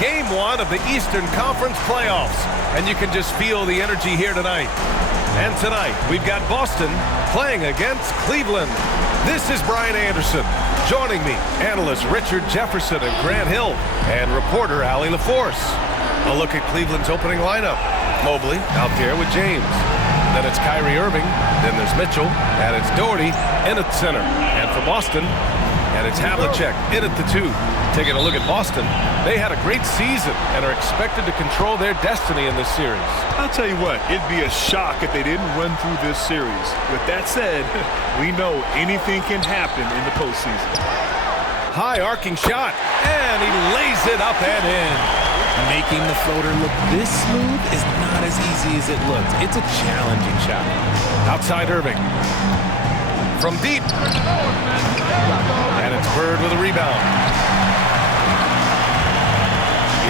Game 1 of the Eastern Conference playoffs. And you can just feel the energy here tonight. And tonight, we've got Boston playing against Cleveland. This is Brian Anderson. Joining me, analysts Richard Jefferson and Grant Hill, and reporter Allie LaForce. A look at Cleveland's opening lineup. Mobley out there with James. Then it's Kyrie Irving. Then there's Mitchell. And it's Doherty in at center. And for Boston, and it's Havlicek in at the 2. Taking a look at Boston, they had a great season and are expected to control their destiny in this series. I'll tell you what, it'd be a shock if they didn't run through this series. With that said, we know anything can happen in the postseason. High arcing shot, and he lays it up and in. Making the floater look this smooth is not as easy as it looks. It's a challenging shot. Outside Irving. From deep. And it's Bird with a rebound.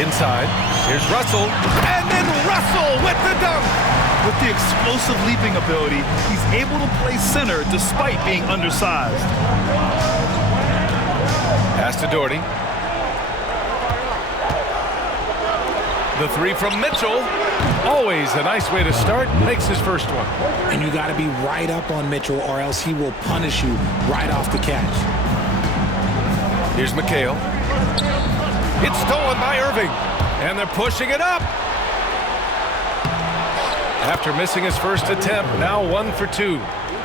Inside. Here's Russell. And then Russell with the dunk. With the explosive leaping ability, he's able to play center despite being undersized. Pass to Doherty. The 3 from Mitchell. Always a nice way to start. Makes his first one. And you got to be right up on Mitchell or else he will punish you right off the catch. Here's McHale. It's stolen by Irving. And they're pushing it up. After missing his first attempt, now 1 for 2.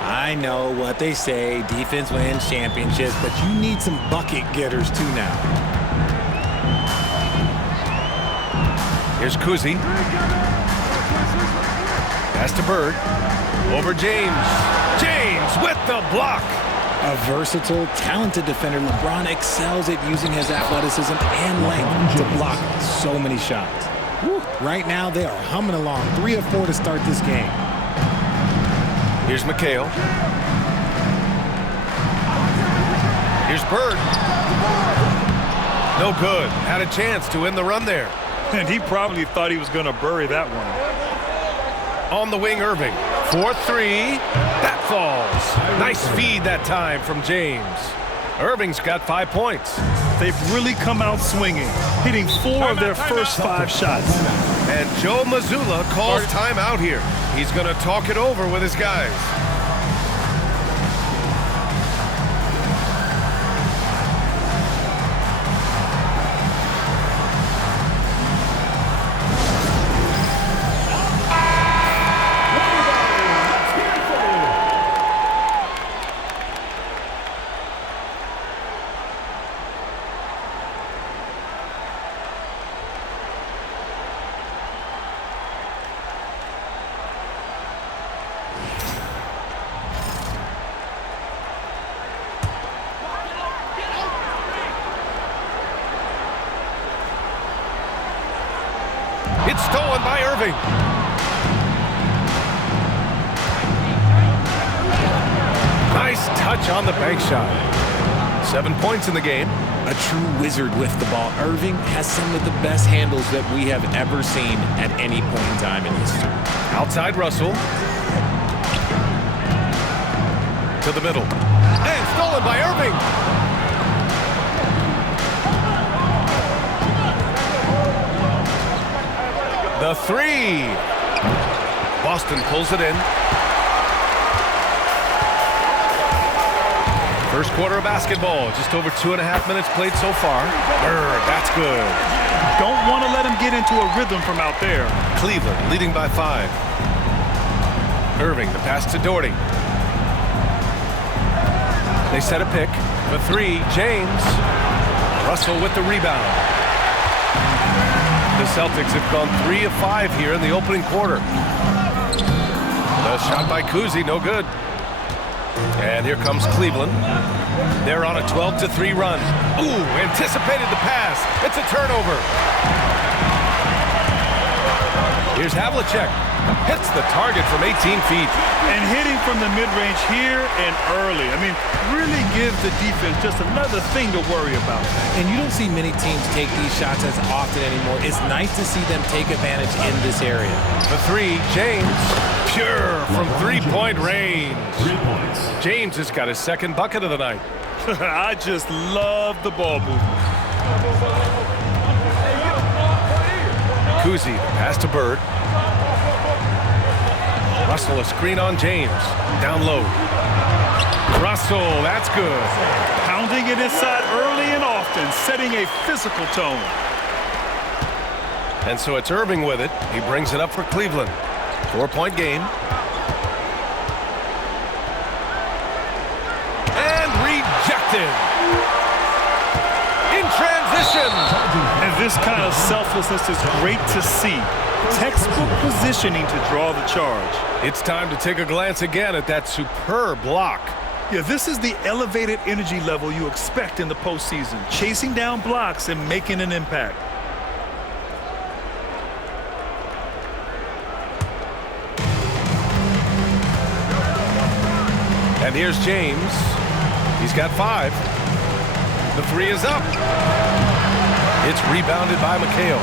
I know what they say, defense wins championships, but you need some bucket getters too now. Here's Kuzi. Pass to Bird. Over James. James with the block. A versatile, talented defender, LeBron excels at using his athleticism and length to block so many shots. Woo. Right now, they are humming along. 3 of 4 to start this game. Here's McHale. Here's Bird. No good. Had a chance to end the run there. And he probably thought he was going to bury that one. On the wing, Irving. 4-3. That falls. Nice feed that time from James. Irving's got 5 points. They've really come out swinging, hitting 4 of their first 5 shots. And Joe Mazzulla calls timeout here. He's going to talk it over with his guys. It's stolen by Irving. Nice touch on the bank shot. 7 points in the game. A true wizard with the ball. Irving has some of the best handles that we have ever seen at any point in time in history. Outside Russell. To the middle. And stolen by Irving. The 3. Boston pulls it in. First quarter of basketball. Just over 2.5 minutes played so far. That's good. Don't want to let him get into a rhythm from out there. Cleveland leading by 5. Irving, the pass to Doherty. They set a pick. The 3, James. Russell with the rebound. The Celtics have gone 3 of 5 here in the opening quarter. The shot by Kuzi, no good. And here comes Cleveland. They're on a 12-3 run. Ooh, anticipated the pass. It's a turnover. Here's Havlicek. Hits the target from 18 feet. And hitting from the mid-range here and early. I mean, really gives the defense just another thing to worry about. And you don't see many teams take these shots as often anymore. It's nice to see them take advantage in this area. The 3, James. Pure from three-point range. 3 points. James has got his second bucket of the night. I just love the ball movement. Kuzi, pass to Bird. Russell, a screen on James. Down low. Russell, that's good. Pounding it inside early and often, setting a physical tone. And so it's Irving with it. He brings it up for Cleveland. 4-point game. And rejected. In transition. And this kind of selflessness is great to see. Textbook positioning to draw the charge. It's time to take a glance again at that superb block. Yeah, this is the elevated energy level you expect in the postseason. Chasing down blocks and making an impact. And here's James. He's got 5. The 3 is up. It's rebounded by McHale.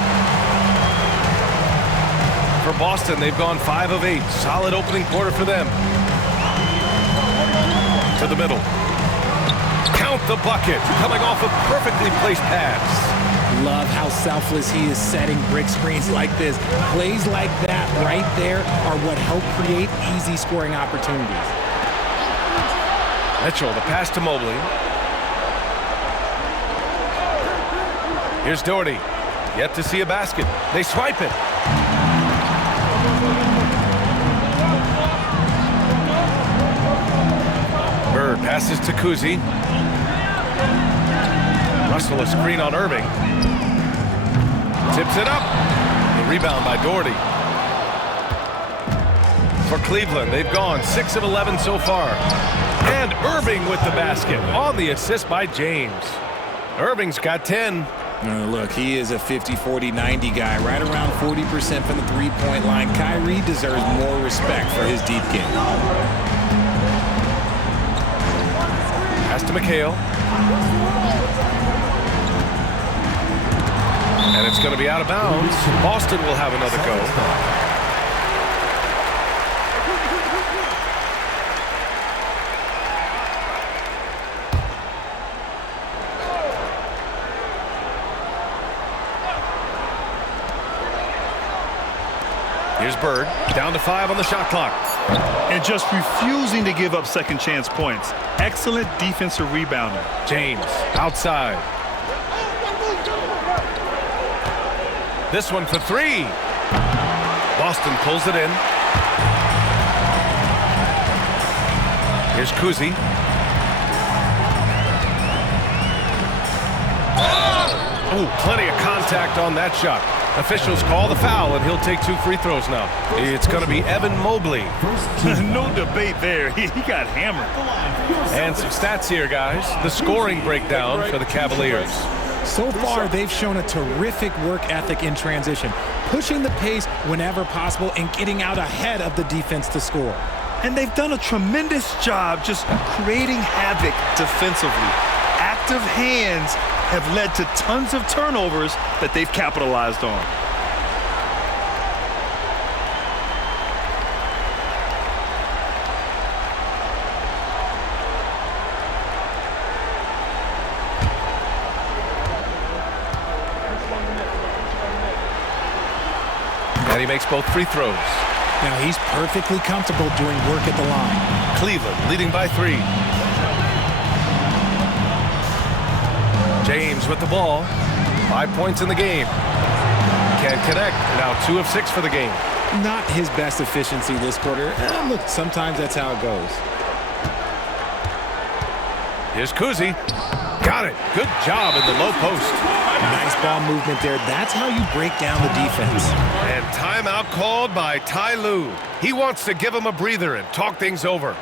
For Boston, they've gone 5 of 8. Solid opening quarter for them. To the middle. Count the bucket. Coming off a perfectly placed pass. Love how selfless he is setting brick screens like this. Plays like that right there are what help create easy scoring opportunities. Mitchell, the pass to Mobley. Here's Doherty. Yet to see a basket. They swipe it. Bird passes to Kuzi. Russell, a screen on Irving. Tips it up. The rebound by Doherty. For Cleveland, they've gone 6 of 11 so far. And Irving with the basket on the assist by James. Irving's got 10. Look, he is a 50-40-90 guy, right around 40% from the three-point line. Kyrie deserves more respect for his deep game. Pass to McHale. And it's going to be out of bounds. Boston will have another go. Here's Bird, down to 5 on the shot clock. And just refusing to give up second chance points. Excellent defensive rebounding. James, outside. This one for 3. Boston pulls it in. Here's Kuzi. Ooh, plenty of contact on that shot. Officials call the foul, and he'll take 2 free throws now. It's going to be Evan Mobley. No debate there. He got hammered. And some stats here, guys. The scoring breakdown for the Cavaliers. So far, they've shown a terrific work ethic in transition, pushing the pace whenever possible and getting out ahead of the defense to score. And they've done a tremendous job just creating havoc defensively. Active hands have led to tons of turnovers that they've capitalized on. And he makes both free throws. Now he's perfectly comfortable doing work at the line. Cleveland leading by 3. James with the ball. 5 points in the game. Can't connect. Now 2 of 6 for the game. Not his best efficiency this quarter. Look, sometimes that's how it goes. Here's Kuzi. Got it. Good job in the low post. Nice ball movement there. That's how you break down the defense. And timeout called by Ty Lue. He wants to give him a breather and talk things over.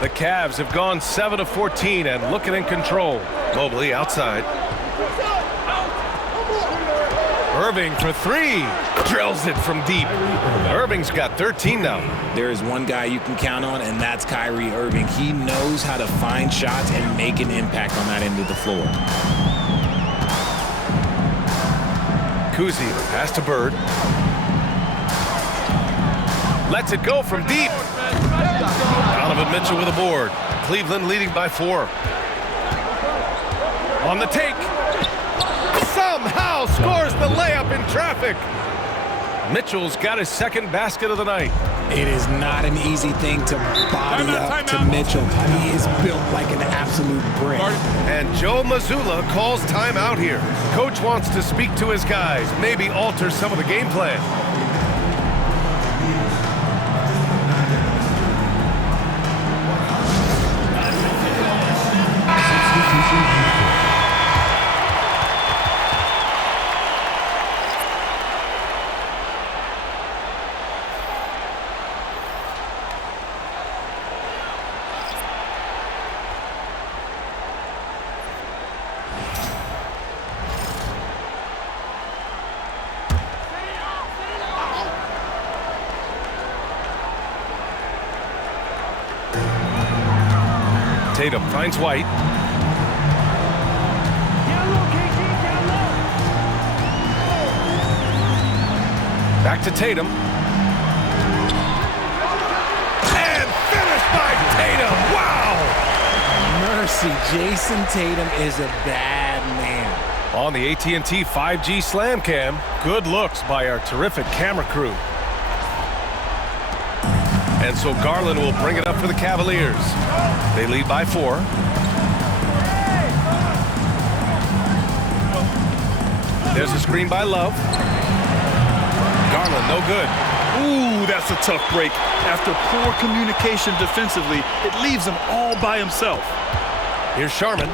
The Cavs have gone 7 of 14 and looking in control. Mobley outside. Irving for three. Drills it from deep. Irving's got 13 now. There is one guy you can count on, and that's Kyrie Irving. He knows how to find shots and make an impact on that end of the floor. Kuzi, pass to Bird. Lets it go from deep. Donovan Mitchell with a board. Cleveland leading by 4. On the take. Somehow scores the layup in traffic. Mitchell's got his second basket of the night. It is not an easy thing to body up to Mitchell. He is built like an absolute brick. And Joe Mazzulla calls timeout here. Coach wants to speak to his guys, maybe alter some of the game plan. Tatum finds White. Back to Tatum. And finished by Tatum. Wow! Mercy, Jason Tatum is a bad man. On the AT&T 5G Slam Cam, good looks by our terrific camera crew. And so Garland will bring it up for the Cavaliers. They lead by 4. There's a screen by Love. Garland, no good. Ooh, that's a tough break. After poor communication defensively, it leaves him all by himself. Here's Sharman.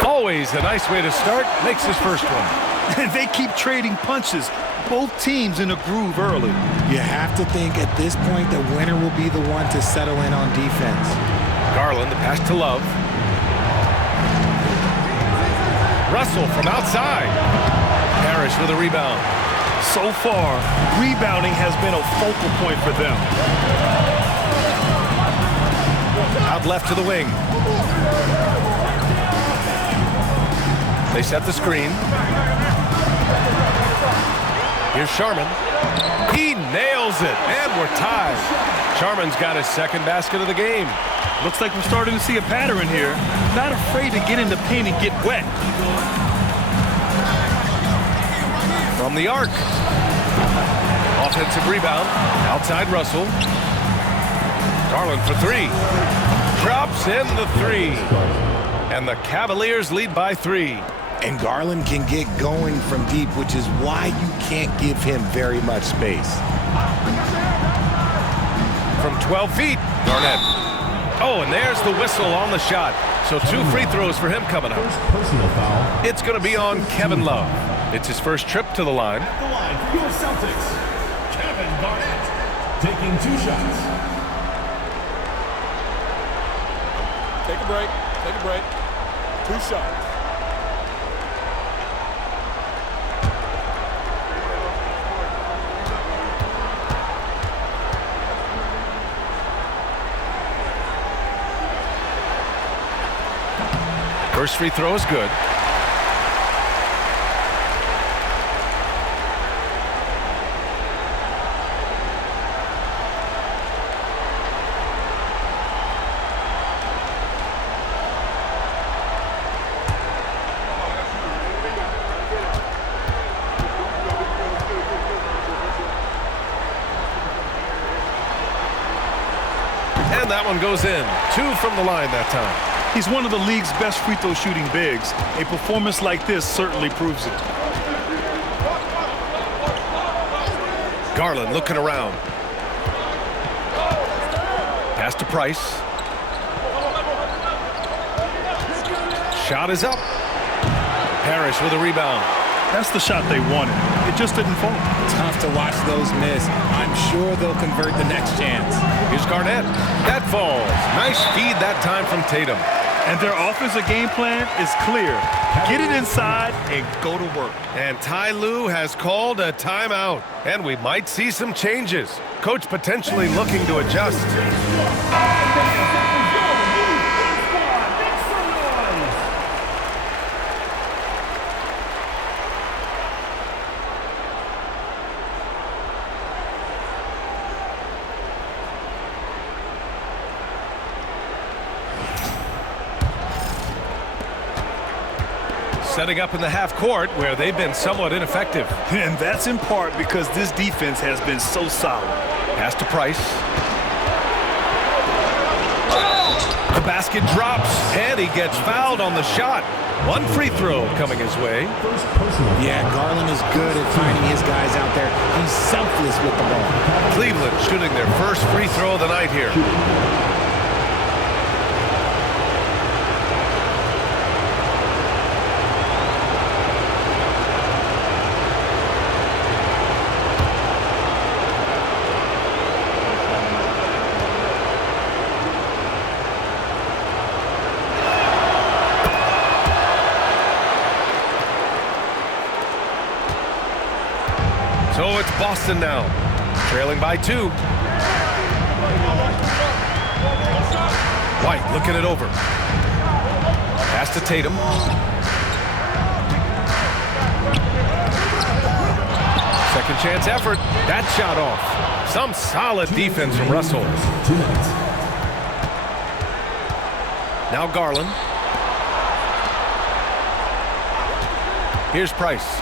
Always a nice way to start. Makes his first one. And they keep trading punches. Both teams in a groove early. You have to think at this point the winner will be the one to settle in on defense. Garland, the pass to Love. Russell from outside. Parrish with a rebound. So far, rebounding has been a focal point for them. Out left to the wing. They set the screen. Here's Sharman. He nails it, and we're tied. Sharman's got his second basket of the game. Looks like we're starting to see a pattern here. Not afraid to get in the paint and get wet. From the arc. Offensive rebound. Outside Russell. Garland for 3. Drops in the 3. And the Cavaliers lead by 3. And Garland can get going from deep, which is why you can't give him very much space. From 12 feet, Garnett. Oh, and there's the whistle on the shot. So 2 free throws for him coming up. Personal foul. It's going to be on Kevin Love. It's his first trip to the line. At the line for your Celtics, Kevin Garnett, taking 2 shots. Take a break. Take a break. 2 shots. First free throw is good. And that one goes in. 2 from the line that time. He's one of the league's best free throw shooting bigs. A performance like this certainly proves it. Garland looking around. Pass to Price. Shot is up. Parrish with a rebound. That's the shot they wanted. It just didn't fall. Tough to watch those miss. I'm sure they'll convert the next chance. Here's Garnett. That falls. Nice feed that time from Tatum. And their offensive game plan is clear. Get it inside and go to work. And Ty Lue has called a timeout. And we might see some changes. Coach potentially looking to adjust. Setting up in the half court where they've been somewhat ineffective. And that's in part because this defense has been so solid. Pass to Price. The basket drops, and he gets fouled on the shot. One free throw coming his way. Yeah, Garland is good at finding his guys out there. He's selfless with the ball. Cleveland shooting their first free throw of the night here. So it's Boston now, trailing by 2. White looking it over. Pass to Tatum. Second chance effort. That shot off. Some solid defense from Russell. Now Garland. Here's Price.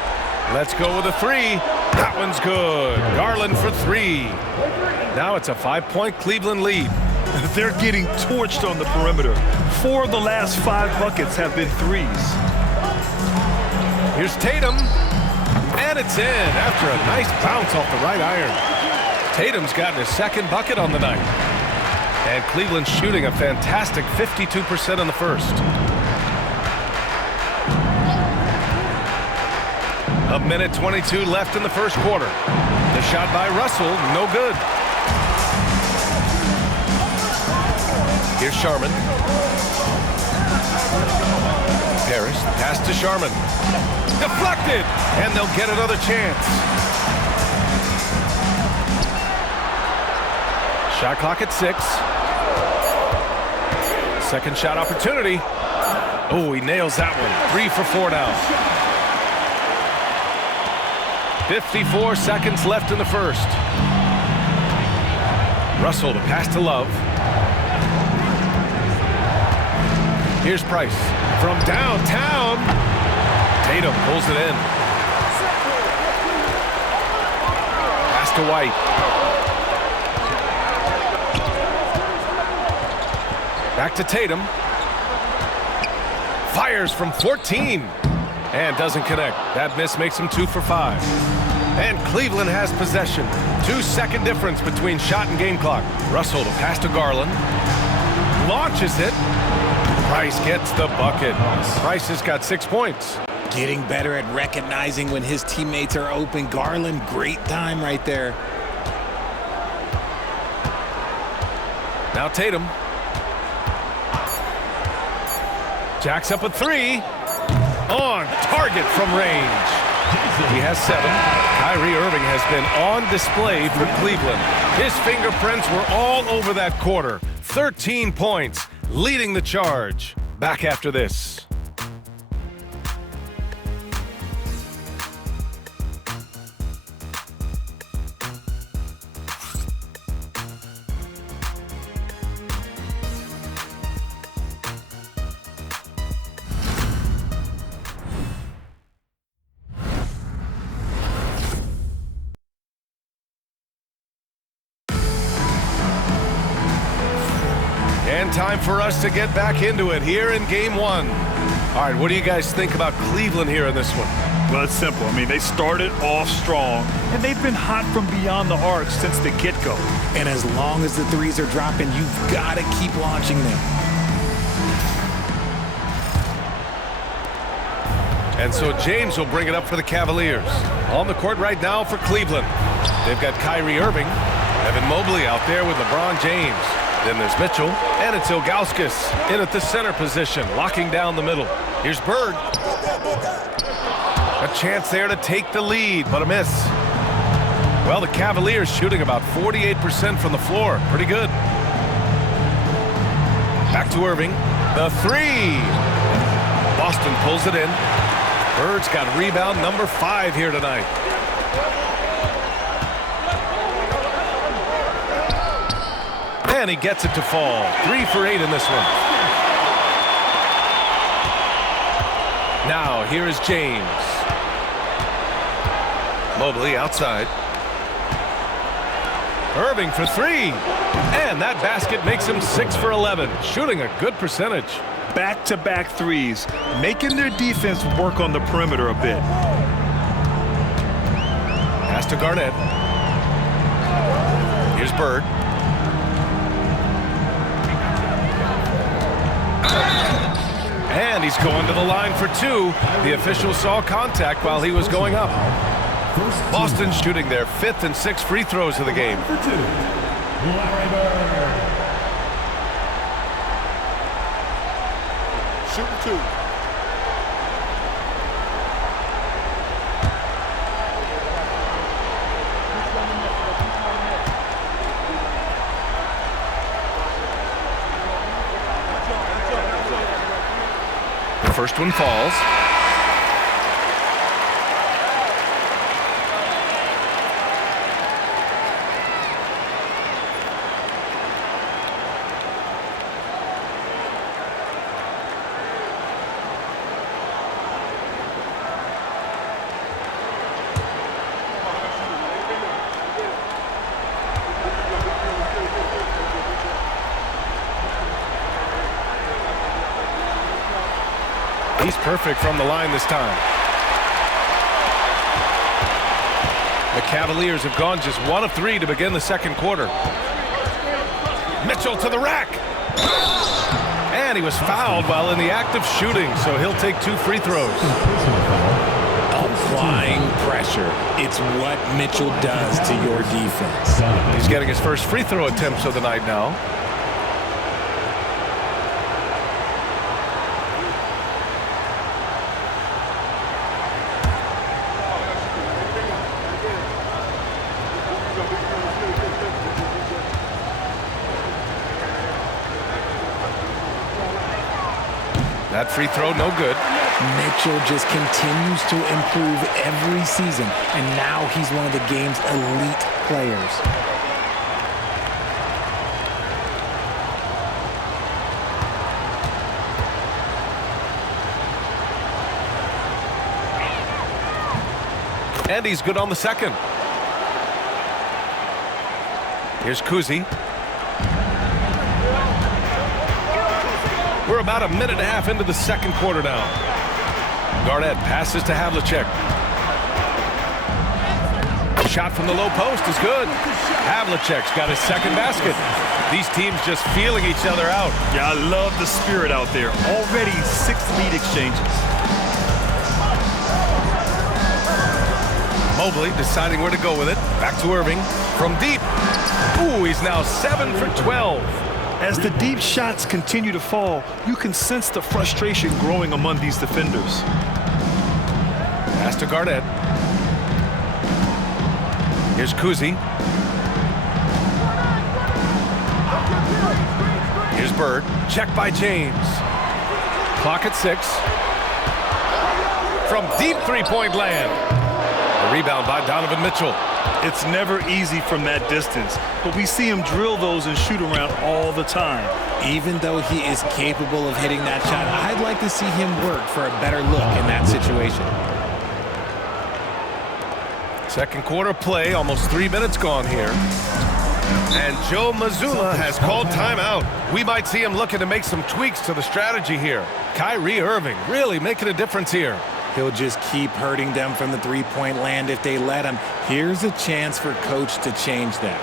Let's go with a 3. That one's good. Garland for 3. Now it's a 5-point Cleveland lead. They're getting torched on the perimeter. 4 of the last 5 buckets have been threes. Here's Tatum. And it's in after a nice bounce off the right iron. Tatum's gotten his second bucket on the night. And Cleveland's shooting a fantastic 52% in the first. A minute 22 left in the first quarter. The shot by Russell, no good. Here's Sharman. Harris, pass to Sharman. Deflected, and they'll get another chance. Shot clock at 6. Second shot opportunity. Oh, he nails that one. 3 for 4 now. 54 seconds left in the first. Russell to pass to Love. Here's Price from downtown. Tatum pulls it in. Pass to White. Back to Tatum. Fires from 14. And doesn't connect. That miss makes him 2 for 5. And Cleveland has possession. 2-second difference between shot and game clock. Russell to pass to Garland. Launches it. Price gets the bucket. Price has got 6 points. Getting better at recognizing when his teammates are open. Garland, great time right there. Now Tatum. Jacks up a 3. On target from range. He has 7. Kyrie Irving has been on display for Cleveland. His fingerprints were all over that quarter. 13 points, leading the charge. Back after this. And time for us to get back into it here in Game 1. All right, what do you guys think about Cleveland here in this one? Well, it's simple. I mean, they started off strong, and they've been hot from beyond the arc since the get-go. And as long as the threes are dropping, you've got to keep launching them. And so James will bring it up for the Cavaliers. On the court right now for Cleveland. They've got Kyrie Irving, Evan Mobley out there with LeBron James. Then there's Mitchell, and it's Ilgauskas in at the center position, locking down the middle. Here's Bird. A chance there to take the lead, but a miss. Well, the Cavaliers shooting about 48% from the floor. Pretty good. Back to Irving. The three. Boston pulls it in. Bird's got rebound number 5 here tonight. And he gets it to fall. 3 for 8 in this one. Now, here is James. Mobley outside. Irving for 3. And that basket makes him 6 for 11. Shooting a good percentage. Back-to-back threes, making their defense work on the perimeter a bit. Pass to Garnett. Here's Bird. And he's going to the line for 2. The official saw contact while he was going up. Boston shooting their 5th and 6th free throws of the game. For 2, Larry Bird. Shooting 2. The first one falls. He's perfect from the line this time. The Cavaliers have gone just 1 of 3 to begin the second quarter. Mitchell to the rack. And he was fouled while in the act of shooting, so he'll take 2 free throws. Applying pressure. It's what Mitchell does to your defense. He's getting his first free throw attempts of the night now. That free throw, no good. Mitchell just continues to improve every season, and now he's one of the game's elite players. And he's good on the second. Here's Kuzi. We're about a minute and a half into the second quarter now. Garnett passes to Havlicek. Shot from the low post is good. Havlicek's got his second basket. These teams just feeling each other out. Yeah, I love the spirit out there. Already 6 lead exchanges. Mobley deciding where to go with it. Back to Irving from deep. Ooh, he's now 7 for 12. As the deep shots continue to fall, you can sense the frustration growing among these defenders. Pass to Garnett. Here's Kuzi. Here's Bird. Check by James. Clock at 6. From deep three-point land. A rebound by Donovan Mitchell. It's never easy from that distance, but we see him drill those and shoot around all the time. Even though he is capable of hitting that shot, I'd like to see him work for a better look in that situation. Second quarter play, almost 3 minutes gone here. And Joe Mazzulla has called timeout. We might see him looking to make some tweaks to the strategy here. Kyrie Irving really making a difference here. He'll just keep hurting them from the three-point land if they let him. Here's a chance for Coach to change that.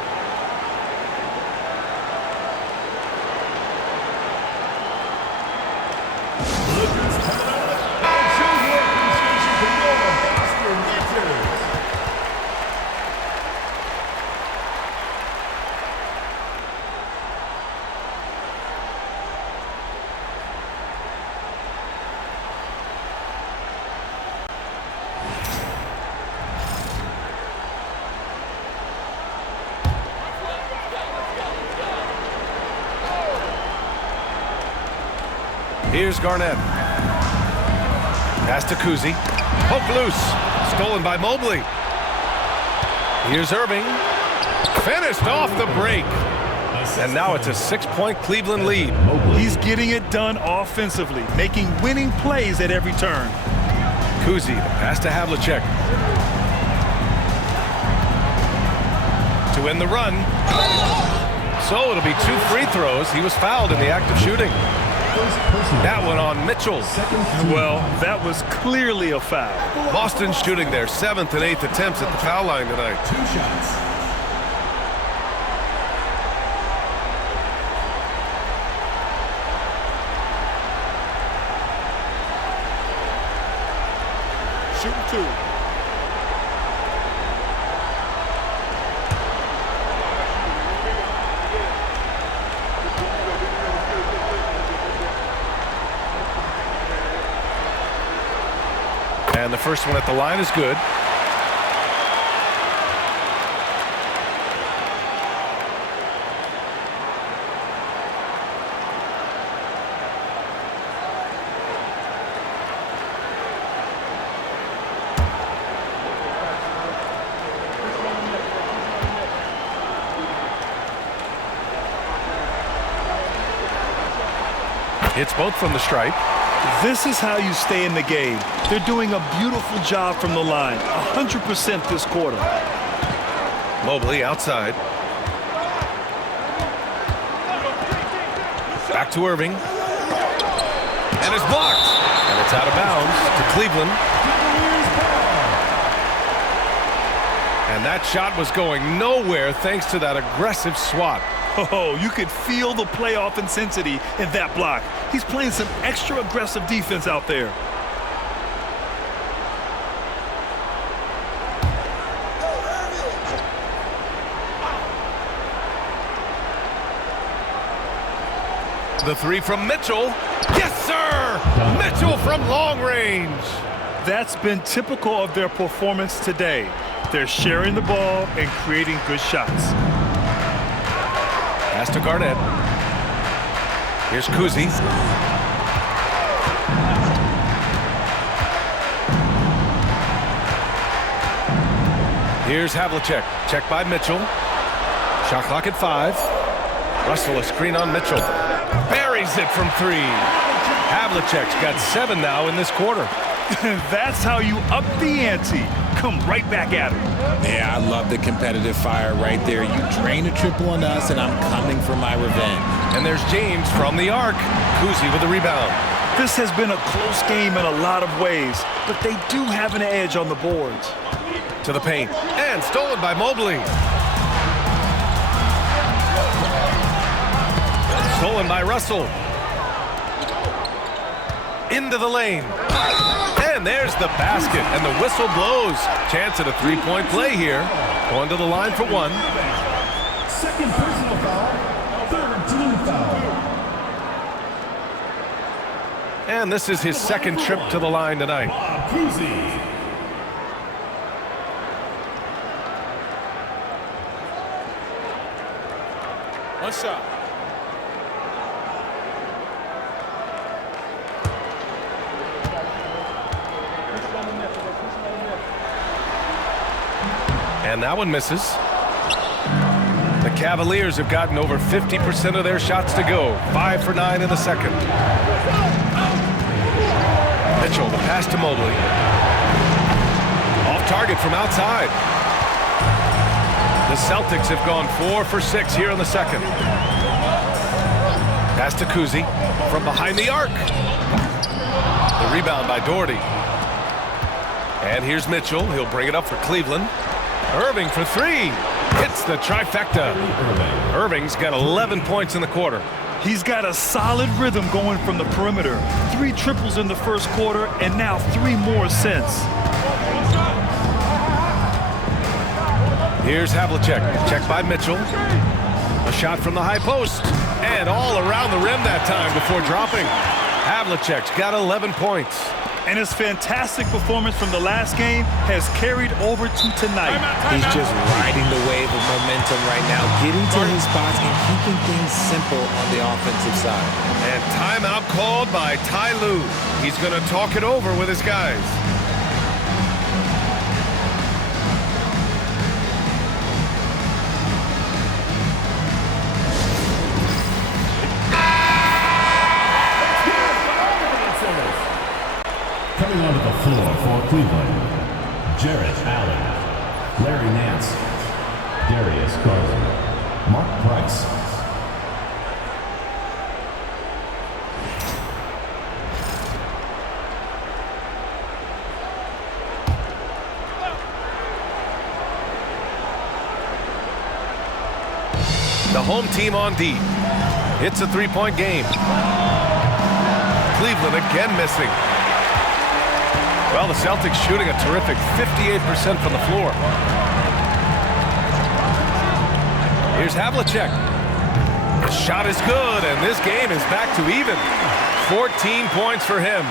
Here's Garnett. Pass to Kuzi. Poke loose. Stolen by Mobley. Here's Irving. Finished off the break. And now it's a 6-point Cleveland lead. He's getting it done offensively, making winning plays at every turn. Kuzi, the pass to Havlicek. To win the run. So it'll be 2 free throws. He was fouled in the act of shooting. That one on Mitchell. Well, that was clearly a foul. Boston shooting their 7th and 8th attempts at the foul line tonight. 2 shots. Shooting 2. And the first one at the line is good. Hits both from the stripe. This is how you stay in the game. They're doing a beautiful job from the line. 100% this quarter. Mobley outside. Back to Irving. And it's blocked. And it's out of bounds to Cleveland. And that shot was going nowhere thanks to that aggressive swat. Oh, you could feel the playoff intensity in that block. He's playing some extra aggressive defense out there. The 3 from Mitchell. Yes, sir! Mitchell from long range. That's been typical of their performance today. They're sharing the ball and creating good shots. Pass to Garnett. Here's Kuzi. Here's Havlicek. Check by Mitchell. Shot clock at 5. Russell a screen on Mitchell. Buries it from 3. Havlicek's got 7 now in this quarter. That's how you up the ante. Come right back at it. Yeah, I love the competitive fire right there. You drain a triple on us, and I'm coming for my revenge. And there's James from the arc. Kuzi with the rebound. This has been a close game in a lot of ways, but they do have an edge on the boards. To the paint. And stolen by Mobley. Stolen by Russell. Into the lane. And there's the basket, and the whistle blows. Chance at a 3-point play here. Going to the line for 1. Second personal foul. Third team foul. And this is his 2nd trip to the line tonight. Kuzi. One shot. And that one misses. The Cavaliers have gotten over 50% of their shots to go. 5 for 9 in the second. Mitchell, the pass to Mobley. Off target from outside. The Celtics have gone 4 for 6 here in the second. Pass to Kuzi from behind the arc. The rebound by Doherty. And here's Mitchell. He'll bring it up for Cleveland. Irving for 3. Hits the trifecta. Irving's got 11 points in the quarter. He's got a solid rhythm going from the perimeter. 3 triples in the first quarter, and now 3 more since. Here's Havlicek. Checked by Mitchell. A shot from the high post. And all around the rim that time before dropping. Havlicek's got 11 points. And his fantastic performance from the last game has carried over to tonight. He's just riding the wave of momentum right now, getting to his spots and keeping things simple on the offensive side. And timeout called by Ty Lue. He's going to talk it over with his guys. Coming onto the floor for Cleveland, Jarrett Allen, Larry Nance, Darius Garland, Mark Price. The home team on D. It's a three-point game. Cleveland again missing. Well, the Celtics shooting a terrific 58% from the floor. Here's Havlicek. The shot is good, and this game is back to even. 14 points for him.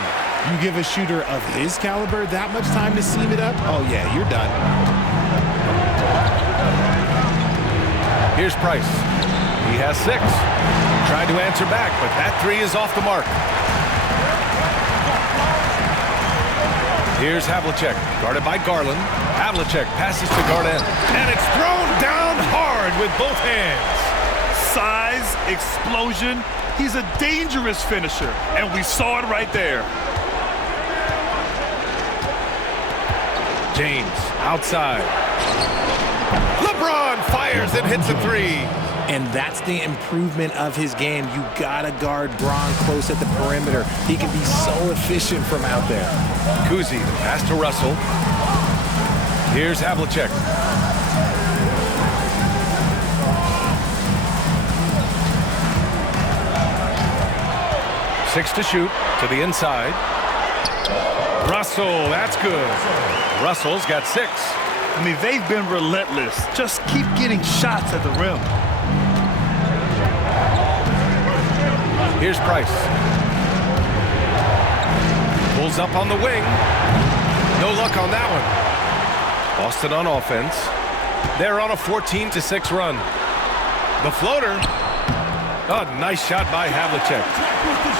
You give a shooter of his caliber that much time to seam it up? Oh, yeah, you're done. Here's Price. He has 6. Tried to answer back, but that 3 is off the mark. Here's Havlicek, guarded by Garland. Havlicek passes to Garnett, and it's thrown down hard with both hands. Size, explosion. He's a dangerous finisher, and we saw it right there. James, outside. LeBron fires and hits a 3. And that's the improvement of his game. You gotta guard Bron close at the perimeter. He can be so efficient from out there. Kuzi, the pass to Russell. Here's Havlicek. Six to shoot to the inside. Russell, that's good. Russell's got 6. I mean, they've been relentless. Just keep getting shots at the rim. Here's Price. Pulls up on the wing. No luck on that one. Boston on offense. They're on a 14-6 run. The floater. Oh, nice shot by Havlicek.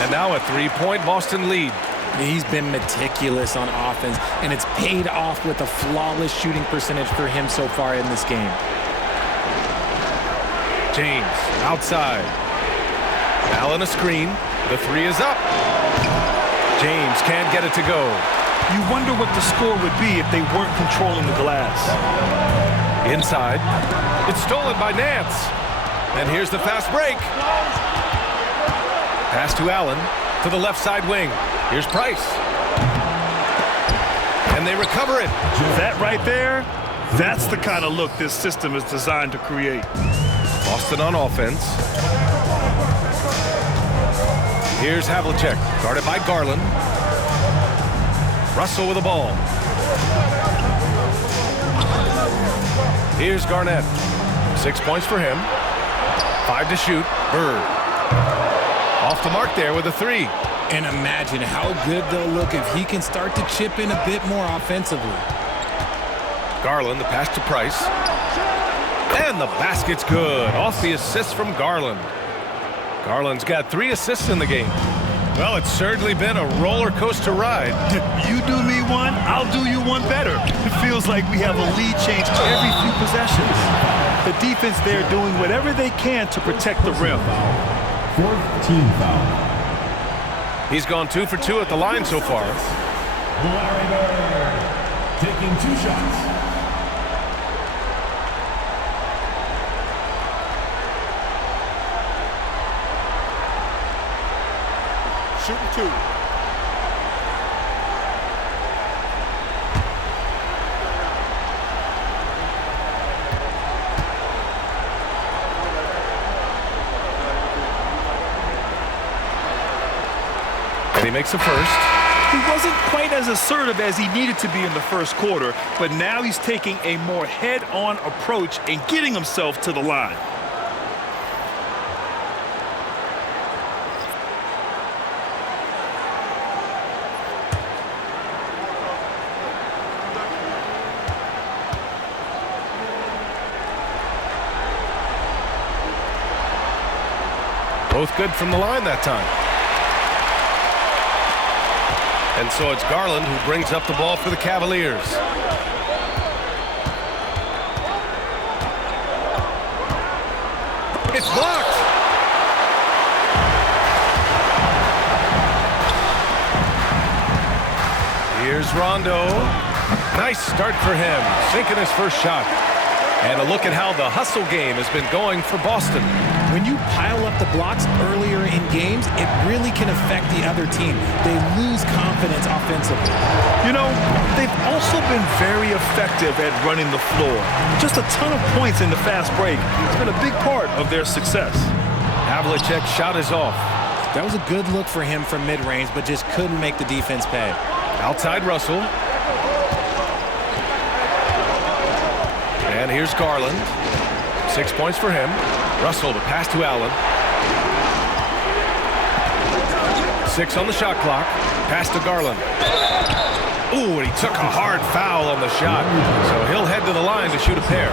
And now a 3-point Boston lead. He's been meticulous on offense, and it's paid off with a flawless shooting percentage for him so far in this game. James, outside. Allen a screen. The 3 is up. James can't get it to go. You wonder what the score would be if they weren't controlling the glass. Inside. It's stolen by Nance. And here's the fast break. Pass to Allen to the left side wing. Here's Price. And they recover it. That right there, that's the kind of look this system is designed to create. Boston on offense. Here's Havlicek, guarded by Garland. Russell with the ball. Here's Garnett. 6 points for him. 5 to shoot. Bird. Off the mark there with a 3. And imagine how good they'll look if he can start to chip in a bit more offensively. Garland, the pass to Price. And the basket's good. Off the assist from Garland. Garland's got 3 assists in the game. Well, it's certainly been a roller coaster ride. You do me one, I'll do you one better. It feels like we have a lead change every few possessions. The defense there doing whatever they can to protect the rim. 4th team foul. He's gone 2 for 2 at the line so far. Larry Bird taking 2 shots. Shooting 2. And he makes the first. He wasn't quite as assertive as he needed to be in the first quarter, but now he's taking a more head-on approach and getting himself to the line. Both good from the line that time. And so it's Garland who brings up the ball for the Cavaliers. It's blocked. Here's Rondo. Nice start for him, sinking his first shot. And a look at how the hustle game has been going for Boston. When you pile up the blocks earlier in games, it really can affect the other team. They lose confidence offensively. You know, they've also been very effective at running the floor. Just a ton of points in the fast break. It's been a big part of their success. Havlicek's shot is off. That was a good look for him from mid-range, but just couldn't make the defense pay. Outside Russell. And here's Garland. 6 points for him. Russell to pass to Allen. 6 on the shot clock. Pass to Garland. Ooh, and he took a hard foul on the shot. So he'll head to the line to shoot a pair.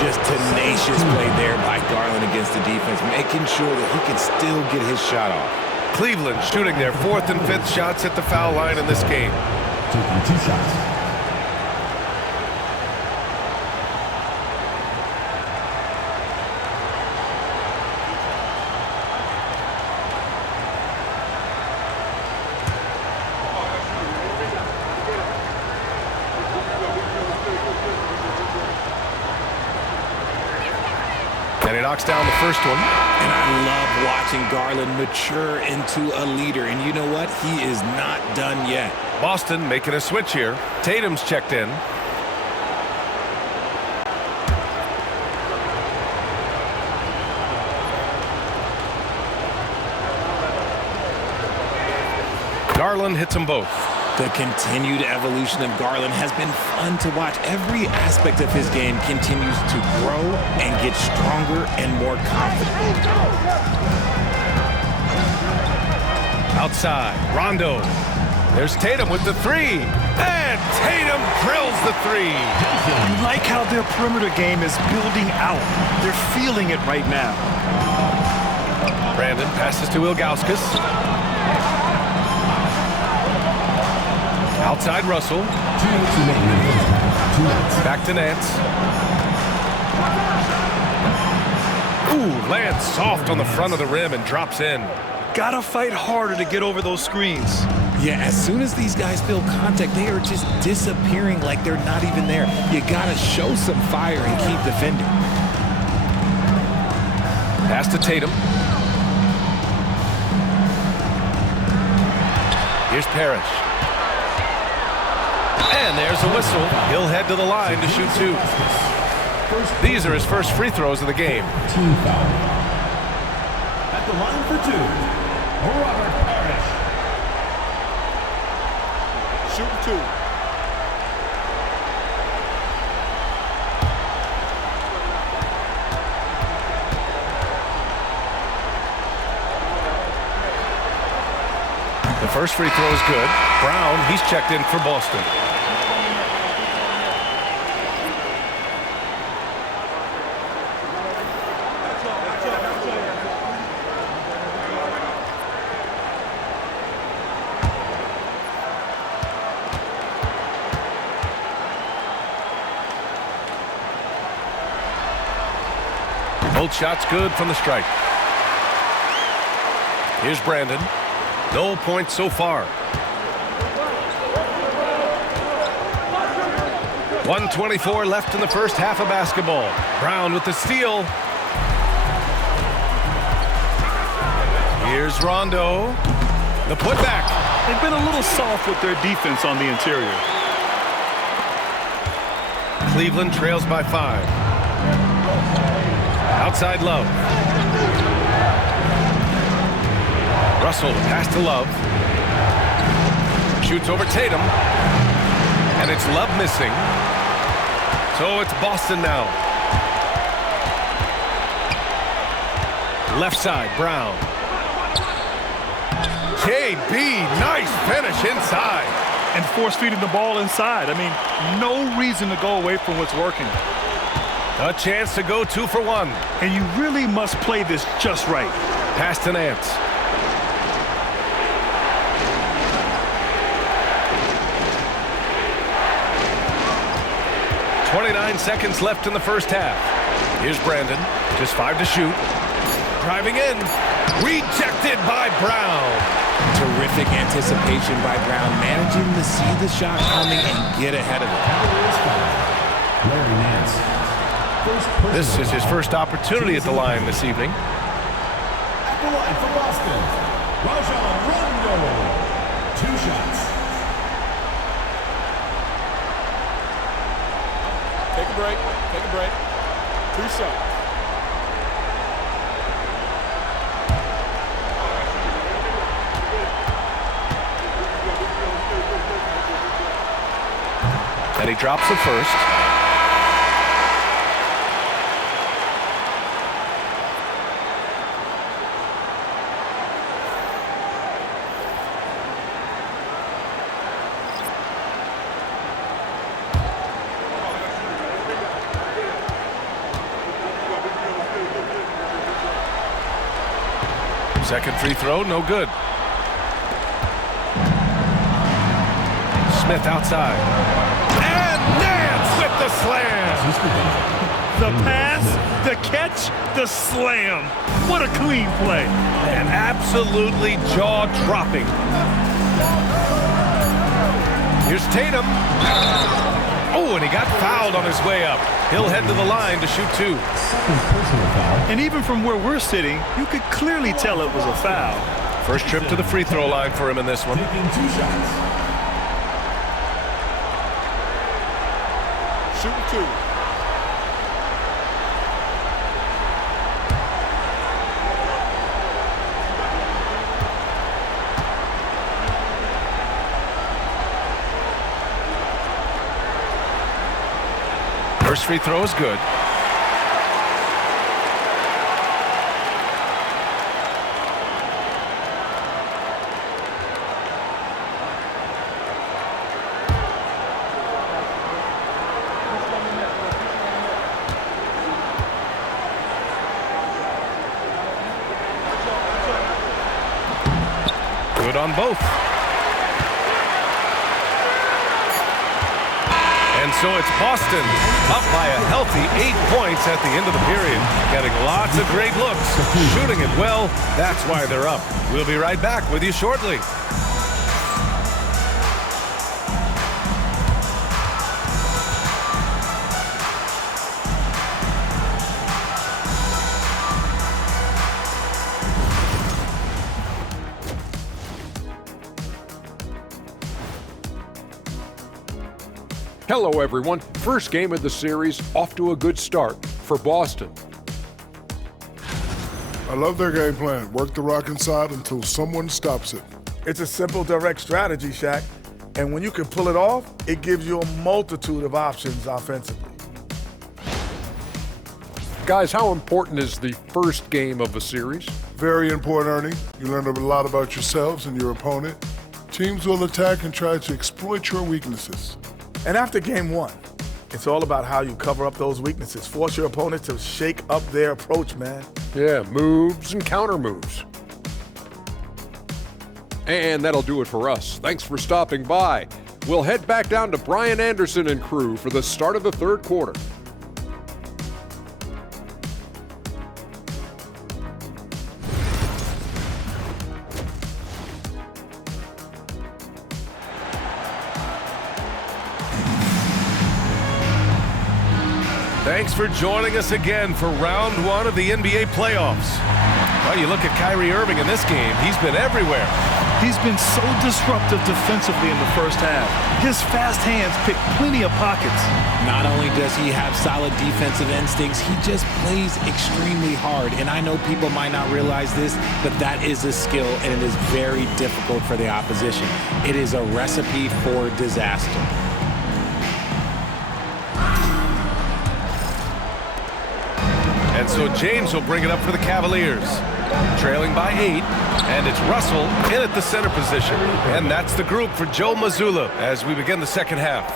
Just tenacious play there by Garland against the defense, making sure that he can still get his shot off. Cleveland shooting their 4th and 5th shots at the foul line in this game. Taking 2 shots. And he knocks down the first one. And I love watching Garland mature into a leader. And you know what? He is not done yet. Boston making a switch here. Tatum's checked in. Garland hits them both. The continued evolution of Garland has been fun to watch. Every aspect of his game continues to grow and get stronger and more confident. Outside, Rondo. There's Tatum with the 3. And Tatum drills the 3. You like how their perimeter game is building out. They're feeling it right now. Brandon passes to Ilgauskas. Outside Russell. Back to Nance. Ooh, lands soft on the front of the rim and drops in. Gotta fight harder to get over those screens. Yeah, as soon as these guys feel contact, they are just disappearing like they're not even there. You gotta show some fire and keep defending. Pass to Tatum. Here's Parrish. And there's a whistle. He'll head to the line to shoot 2. These are his first free throws of the game. Team foul. At the line for 2, Robert Parrish. Shoot 2. The first free throw is good. Brown, he's checked in for Boston. Both shots good from the stripe. Here's Brandon. No points so far. 1:24 left in the first half of basketball. Brown with the steal. Here's Rondo. The putback. They've been a little soft with their defense on the interior. Cleveland trails by 5. Outside Love. Russell pass to Love. Shoots over Tatum. And it's Love missing. So it's Boston now. Left side, Brown. KB, nice finish inside. And force feeding the ball inside. I mean, no reason to go away from what's working. A chance to go 2 for 1. And you really must play this just right. Pass to Nance. 29 seconds left in the first half. Here's Brandon. Just 5 to shoot. Driving in. Rejected by Brown. Terrific anticipation by Brown, managing to see the shot coming and get ahead of it. Larry Nance. This is his first opportunity at the line this evening. At the line for Boston, Rajon Rondo. 2 shots. Take a break. Take a break. 2 shots. And he drops the first. Second free throw, no good. Smith outside. And Nance with the slam. The pass, the catch, the slam. What a clean play. And absolutely jaw-dropping. Here's Tatum. Oh, and he got fouled on his way up. He'll head to the line to shoot 2. And even from where we're sitting, you could clearly tell it was a foul. First trip to the free throw line for him in this one. Taking 2 shots. Shooting 2. First free throw is good. Good on both. And so it's Boston up by a healthy 8 points at the end of the period. Getting lots of great looks, shooting it well. That's why they're up. We'll be right back with you shortly. Hello, everyone. First game of the series, off to a good start for Boston. I love their game plan. Work the rock inside until someone stops it. It's a simple, direct strategy, Shaq. And when you can pull it off, it gives you a multitude of options offensively. Guys, how important is the first game of a series? Very important, Ernie. You learn a lot about yourselves and your opponent. Teams will attack and try to exploit your weaknesses. And after game 1, it's all about how you cover up those weaknesses. Force your opponent to shake up their approach, man. Yeah, moves and counter moves. And that'll do it for us. Thanks for stopping by. We'll head back down to Brian Anderson and crew for the start of the third quarter. Thanks for joining us again for round 1 of the NBA playoffs. Well, you look at Kyrie Irving in this game. He's been everywhere. He's been so disruptive defensively in the first half. His fast hands pick plenty of pockets. Not only does he have solid defensive instincts, he just plays extremely hard. And I know people might not realize this, but that is a skill, and it is very difficult for the opposition. It is a recipe for disaster. And so James will bring it up for the Cavaliers. Trailing by 8, and it's Russell in at the center position. And that's the group for Joe Mazzulla as we begin the second half.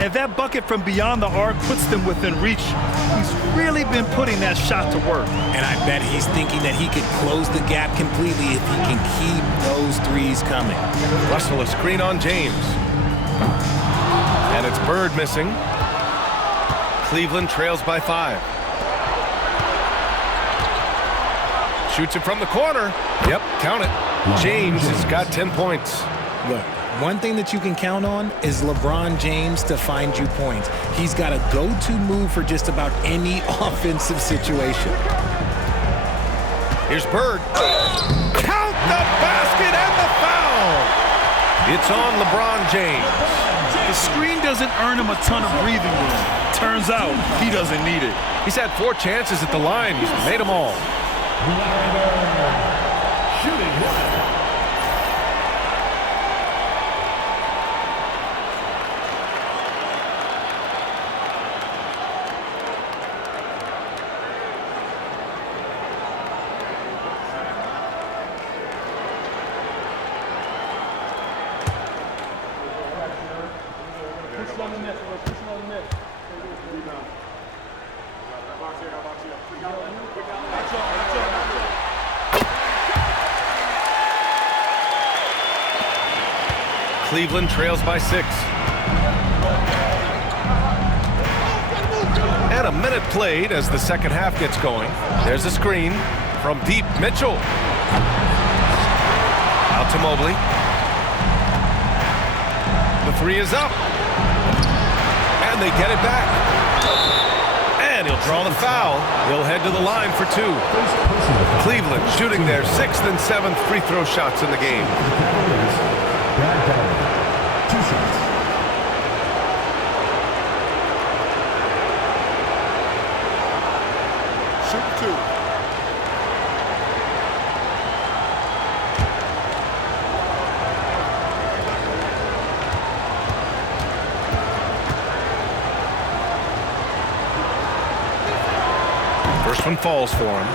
And that bucket from beyond the arc puts them within reach. He's really been putting that shot to work. And I bet he's thinking that he could close the gap completely if he can keep those threes coming. Russell a screen on James. And it's Bird missing. Cleveland trails by 5. Shoots it from the corner. Yep, count it. James has got 10 points. Look, one thing that you can count on is LeBron James to find you points. He's got a go-to move for just about any offensive situation. Here's Bird. Count the basket and the foul. It's on LeBron James. The screen doesn't earn him a ton of breathing room. Turns out he doesn't need it. He's had 4 chances at the line. He's made them all. Cleveland trails by 6. And a minute played as the second half gets going. There's a screen from deep. Mitchell. Out to Mobley. The 3 is up. And they get it back. And he'll draw the foul. He'll head to the line for 2. Cleveland shooting their 6th and 7th free throw shots in the game. Shoot 2. First one falls for him.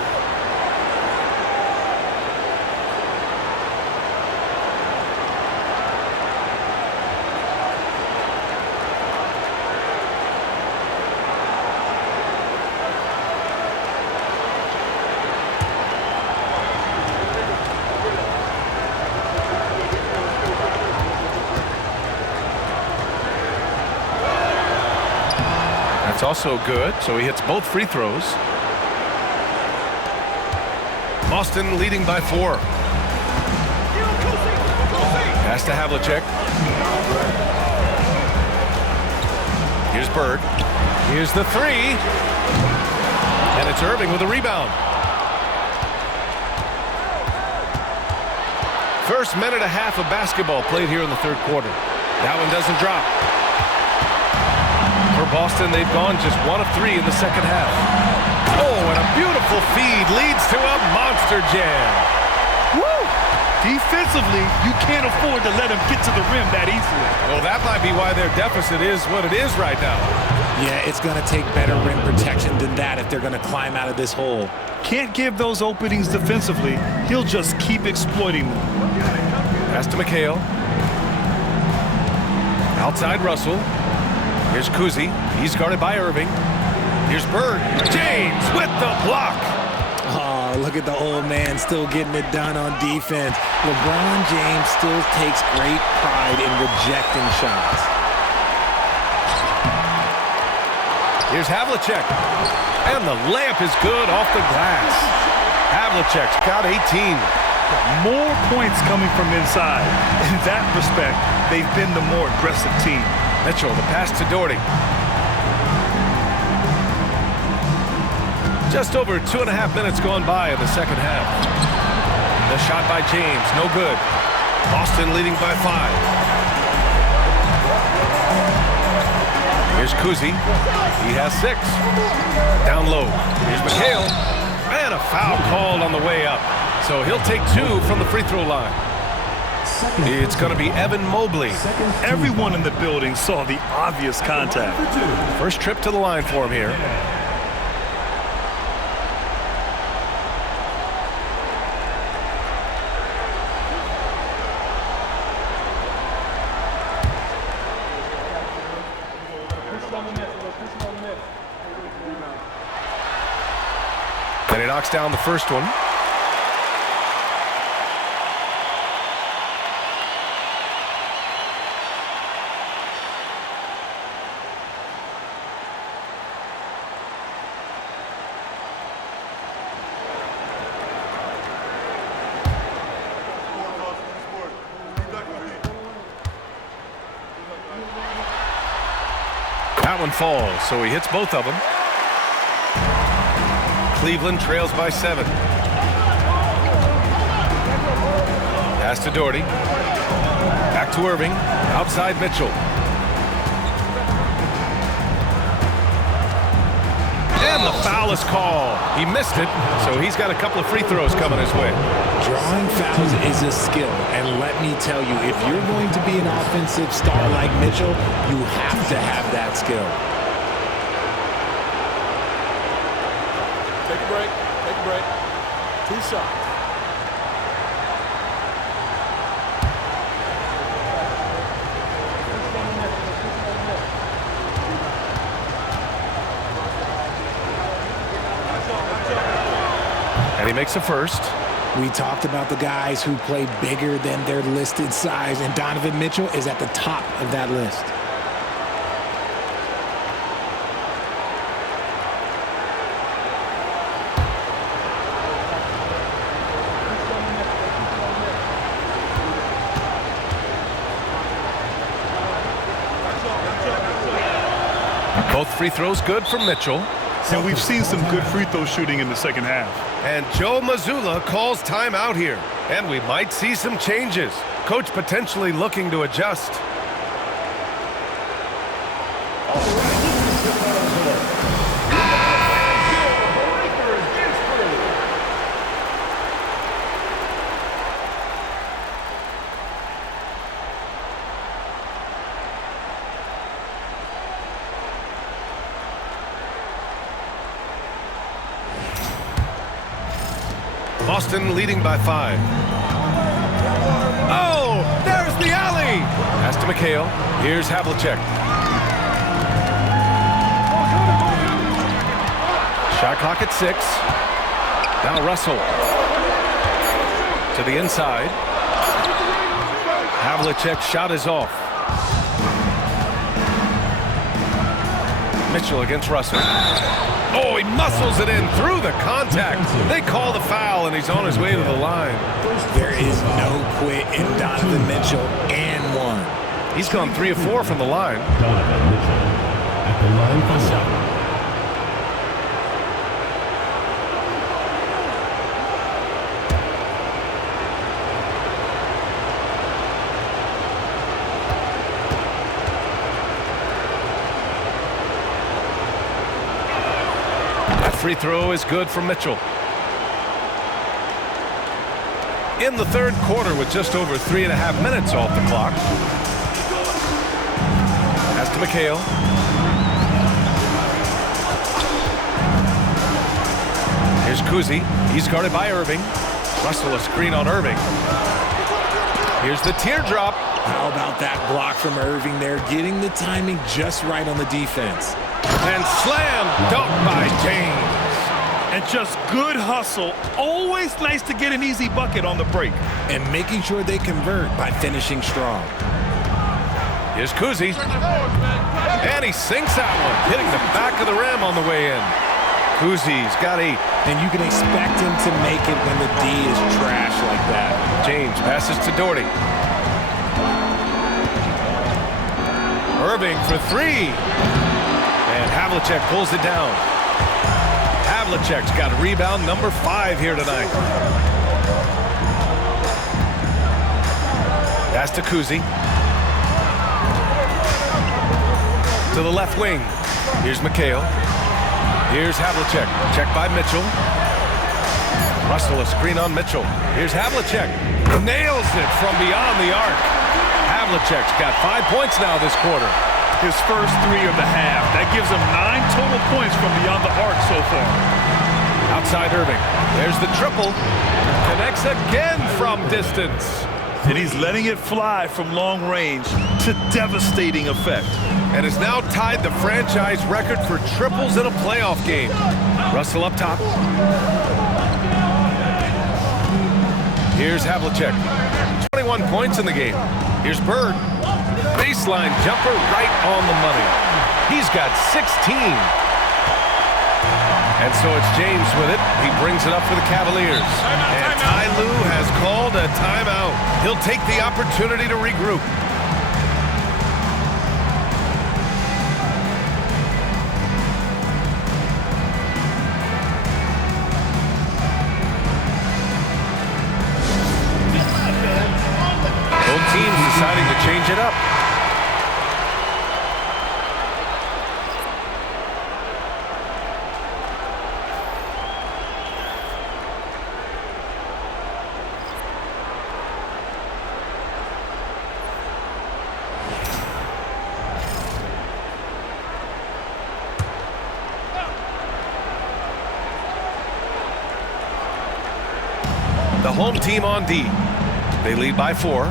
That's also good, so he hits both free throws. Boston leading by 4. Pass to Havlicek. Here's Bird. Here's the 3. And it's Irving with a rebound. First minute and a half of basketball played here in the third quarter. That one doesn't drop. For Boston, they've gone just 1 of 3 in the second half. Oh, and a beautiful feed leads to a monster jam. Woo! Defensively, you can't afford to let him get to the rim that easily. Well, that might be why their deficit is what it is right now. Yeah, it's going to take better rim protection than that if they're going to climb out of this hole. Can't give those openings defensively. He'll just keep exploiting them. Pass to McHale. Outside Russell. Here's Kuzi. He's guarded by Irving. Here's Bird. James with the block. Oh, look at the old man still getting it done on defense. LeBron James still takes great pride in rejecting shots. Here's Havlicek. And the layup is good off the glass. Havlicek's got 18. More points coming from inside. In that respect, they've been the more aggressive team. Mitchell, the pass to Doherty. Just over 2.5 minutes gone by in the second half. The shot by James, no good. Boston leading by 5. Here's Kuzi. He has 6. Down low. Here's McHale. And a foul called on the way up. So he'll take 2 from the free throw line. It's going to be Evan Mobley. Everyone in the building saw the obvious contact. First trip to the line for him here. knocks down the first one. That one falls, so he hits both of them. Cleveland trails by 7. Pass to Doherty. Back to Irving. Outside Mitchell. And the foul is called. He missed it, so he's got a couple of free throws coming his way. Drawing fouls is a skill, and let me tell you, if you're going to be an offensive star like Mitchell, you have to have that skill. Take a break. Take a break. 2 shots. And he makes a first. We talked about the guys who play bigger than their listed size, and Donovan Mitchell is at the top of that list. Both free throws good from Mitchell. And we've seen some good free throw shooting in the second half. And Joe Mazzulla calls timeout here. And we might see some changes. Coach potentially looking to adjust. Boston leading by 5. Oh, there's the alley. Pass to McHale. Here's Havlicek. Shot clock at 6. Now Russell. To the inside. Havlicek's shot is off. Mitchell against Russell. Oh, he muscles it in through the contact. They call the foul, and he's on his way to the line. There is no quit in Donovan Mitchell and 1. He's gone 3 of 4 from the line. Donovan Mitchell at the line for 1. Free throw is good from Mitchell. In the third quarter with just over 3.5 minutes off the clock. Pass to McHale. Here's Kuzi. He's guarded by Irving. Russell a screen on Irving. Here's the teardrop. How about that block from Irving there, getting the timing just right on the defense. And slam dunk by James. And just good hustle. Always nice to get an easy bucket on the break. And making sure they convert by finishing strong. Here's Kuzi. And he sinks that one, hitting the back of the rim on the way in. Kuzi's got 8. And you can expect him to make it when the D is trash like that. James passes to Doherty. Irving for 3. And Havlicek pulls it down. Havlicek's got rebound number 5 here tonight. Pass to Kuzi. To the left wing. Here's McHale. Here's Havlicek. Check by Mitchell. Russell a screen on Mitchell. Here's Havlicek. Nails it from beyond the arc. Havlicek's got 5 points now this quarter. His first 3 of the half. That gives him 9 total points from beyond the arc so far. Outside Irving. There's the triple. Connects again from distance. And he's letting it fly from long range to devastating effect. And has now tied the franchise record for triples in a playoff game. Russell up top. Here's Havlicek. 21 points in the game. Here's Bird. Baseline jumper right on the money. He's got 16. And so it's James with it. He brings it up for the Cavaliers. And Ty Lue has called a timeout. He'll take the opportunity to regroup. Both teams deciding to change it up. The home team on D. They lead by 4.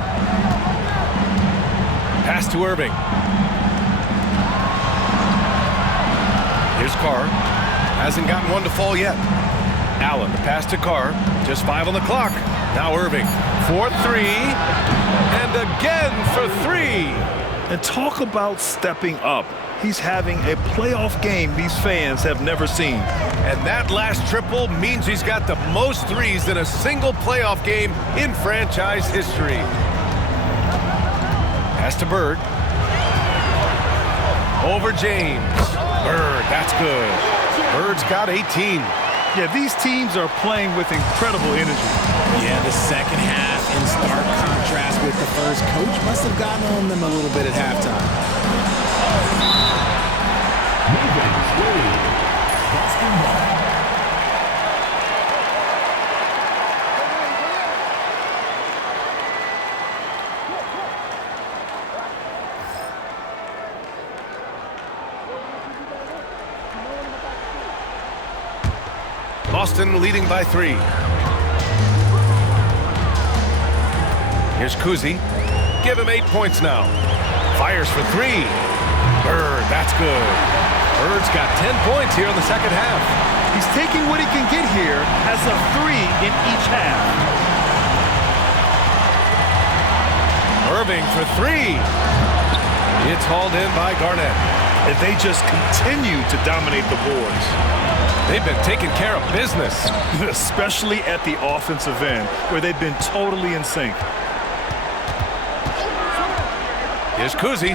Pass to Irving. Here's Carr. Hasn't gotten one to fall yet. Allen, the pass to Carr. Just 5 on the clock. Now Irving. 4-3. And again for 3. And talk about stepping up. He's having a playoff game these fans have never seen. And that last triple means he's got the most threes in a single playoff game in franchise history. Pass to Bird. Over James. Bird, that's good. Bird's got 18. Yeah, these teams are playing with incredible energy. Yeah, the second half in stark contrast with the first. Coach must have gotten on them a little bit at halftime. Boston leading by 3. Here's Kuzi. Give him 8 points now. Fires for 3. Bird, that's good. Bird's got 10 points here in the second half. He's taking what he can get here as a 3 in each half. Irving for 3. It's hauled in by Garnett. And they just continue to dominate the boards. They've been taking care of business. Especially at the offensive end, where they've been totally in sync. Here's Kuzi.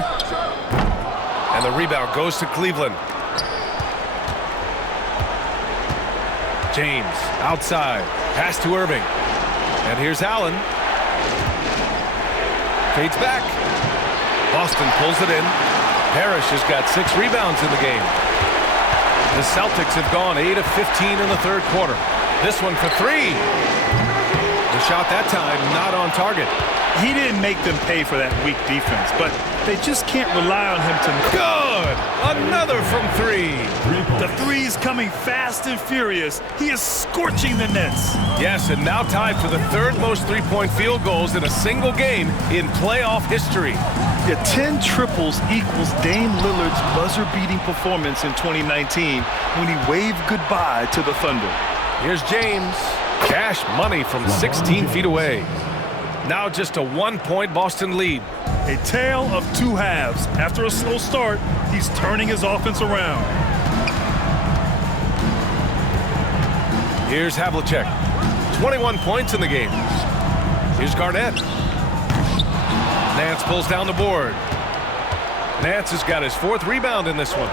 And the rebound goes to Cleveland. James outside. Pass to Irving. And here's Allen. Fades back. Boston pulls it in. Parrish has got 6 rebounds in the game. The Celtics have gone 8 of 15 in the third quarter. This one for 3. The shot that time not on target. He didn't make them pay for that weak defense, but they just can't rely on him to... Good! Another from 3. The three's coming fast and furious. He is scorching the nets. Yes, and now tied for the 3rd most three-point field goals in a single game in playoff history. Yeah, 10 triples equals Dame Lillard's buzzer-beating performance in 2019 when he waved goodbye to the Thunder. Here's James. Cash money from 16 feet away. Now just a 1-point Boston lead. A tale of 2 halves. After a slow start, he's turning his offense around. Here's Havlicek. 21 points in the game. Here's Garnett. Nance pulls down the board. Nance has got his 4th rebound in this one.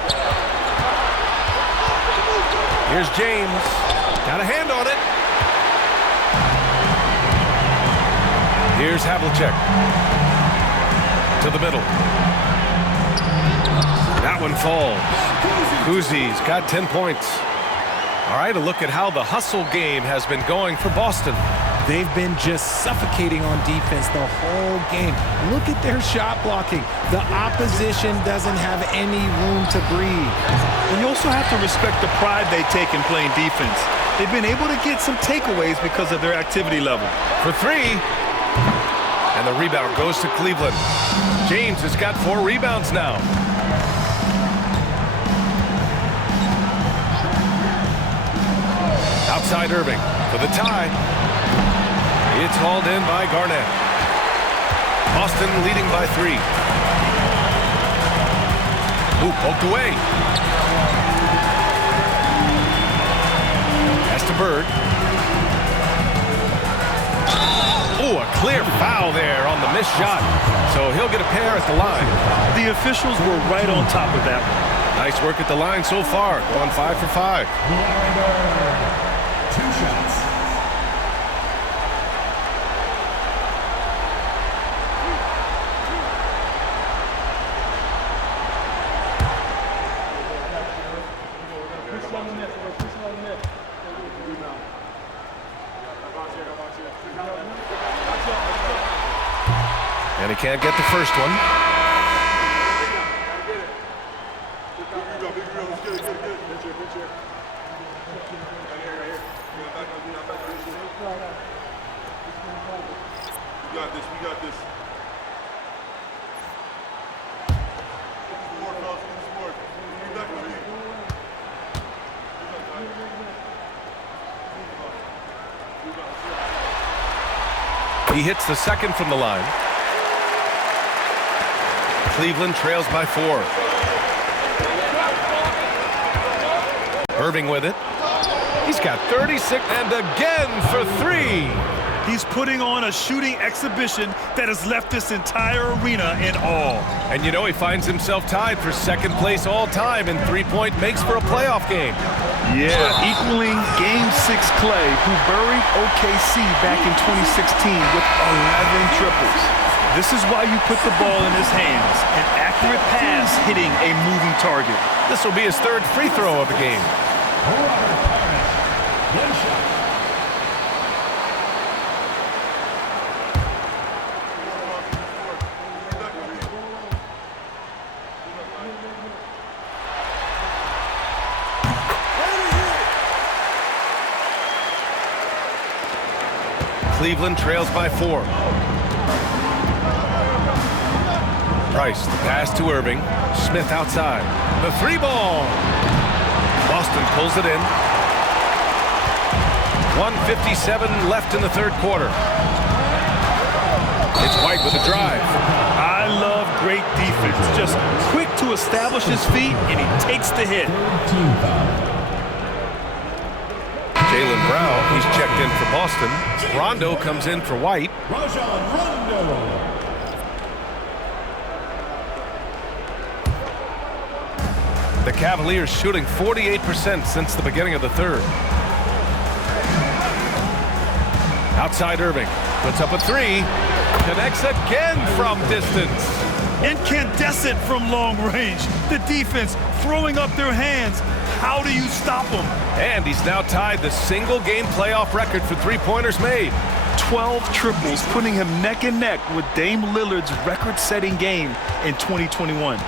Here's James. Got a hand on it. Here's Havlicek. To the middle. That one falls. Kuzi's got 10 points. All right, a look at how the hustle game has been going for Boston. They've been just suffocating on defense the whole game. Look at their shot blocking. The opposition doesn't have any room to breathe. And you also have to respect the pride they take in playing defense. They've been able to get some takeaways because of their activity level. For 3. And the rebound goes to Cleveland. James has got 4 rebounds now. Outside Irving for the tie. It's hauled in by Garnett. Boston leading by 3. Ooh, poked away. Pass to Bird. Ooh, a clear foul there on the missed shot. So he'll get a pair at the line. The officials were right on top of that one. Nice work at the line so far. Going 5 for 5. 2 shots. And he can't get the first one. We got this. He hits the second from the line. Cleveland trails by 4. Irving with it. He's got 36 and again for 3. He's putting on a shooting exhibition that has left this entire arena in awe. And you know he finds himself tied for second place all time in three-point makes for a playoff game. Yeah, equaling Game 6 Clay, who buried OKC back in 2016 with 11 triples. This is why you put the ball in his hands, an accurate pass hitting a moving target. This will be his 3rd free throw of the game. Cleveland trails by 4. Price, the pass to Irving. Smith outside. The 3-ball. Boston pulls it in. 1:57 left in the 3rd quarter. It's White with a drive. I love great defense. Just quick to establish his feet, and he takes the hit. Jaylen Brown, he's checked in for Boston. Rondo comes in for White. The Cavaliers shooting 48% since the beginning of the 3rd. Outside Irving, puts up a 3, connects again from distance. Incandescent from long range. The defense throwing up their hands. How do you stop them? And he's now tied the single-game playoff record for three-pointers made. 12 triples, putting him neck and neck with Dame Lillard's record-setting game in 2021.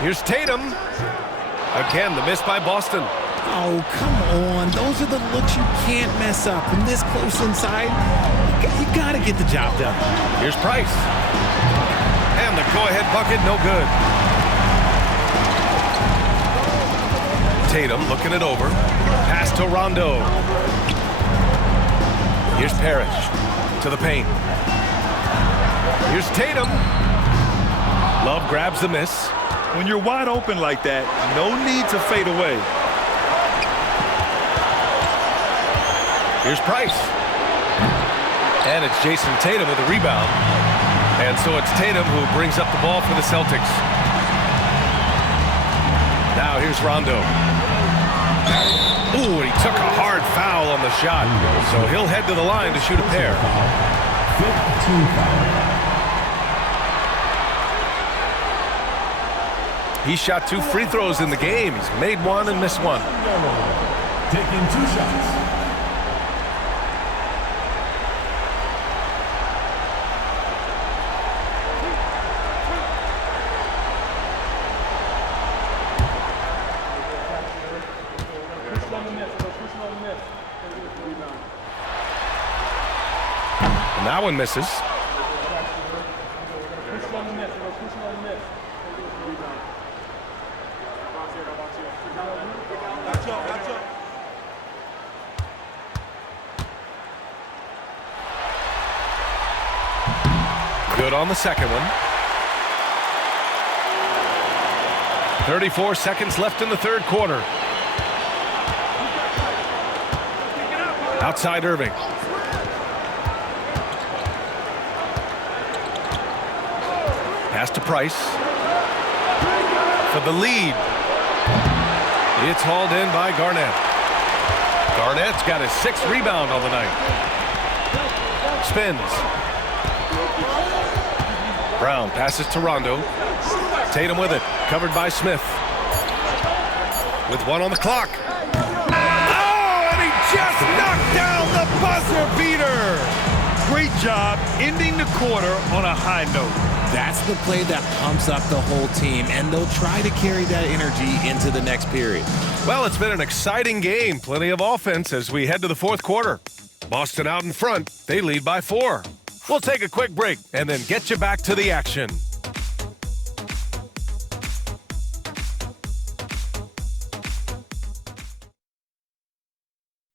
Here's Tatum. Again, the miss by Boston. Oh, come on. Those are the looks you can't mess up. From this close inside, you got to get the job done. Here's Price. And the go-ahead bucket, no good. Tatum looking it over. Pass to Rondo. Here's Parrish to the paint. Here's Tatum. Love grabs the miss. When you're wide open like that, no need to fade away. Here's Price. And it's Jason Tatum with a rebound. And so it's Tatum who brings up the ball for the Celtics. Now here's Rondo. Ooh, and he took a hard foul on the shot. So he'll head to the line to shoot a pair. 15 foul. He shot 2 free throws in the game. He's made 1 and missed 1. Taking 2 shots. And that one misses. Good on the second one. 34 seconds left in the third quarter. Outside Irving. Pass to Price. For the lead. It's hauled in by Garnett. Garnett's got his 6th rebound on the night. Spins. Brown passes to Rondo. Tatum with it. Covered by Smith. With 1 on the clock. Oh, and he just knocked down the buzzer beater. Great job ending the quarter on a high note. That's the play that pumps up the whole team, and they'll try to carry that energy into the next period. Well, it's been an exciting game. Plenty of offense as we head to the fourth quarter. Boston out in front. They lead by 4. We'll take a quick break and then get you back to the action.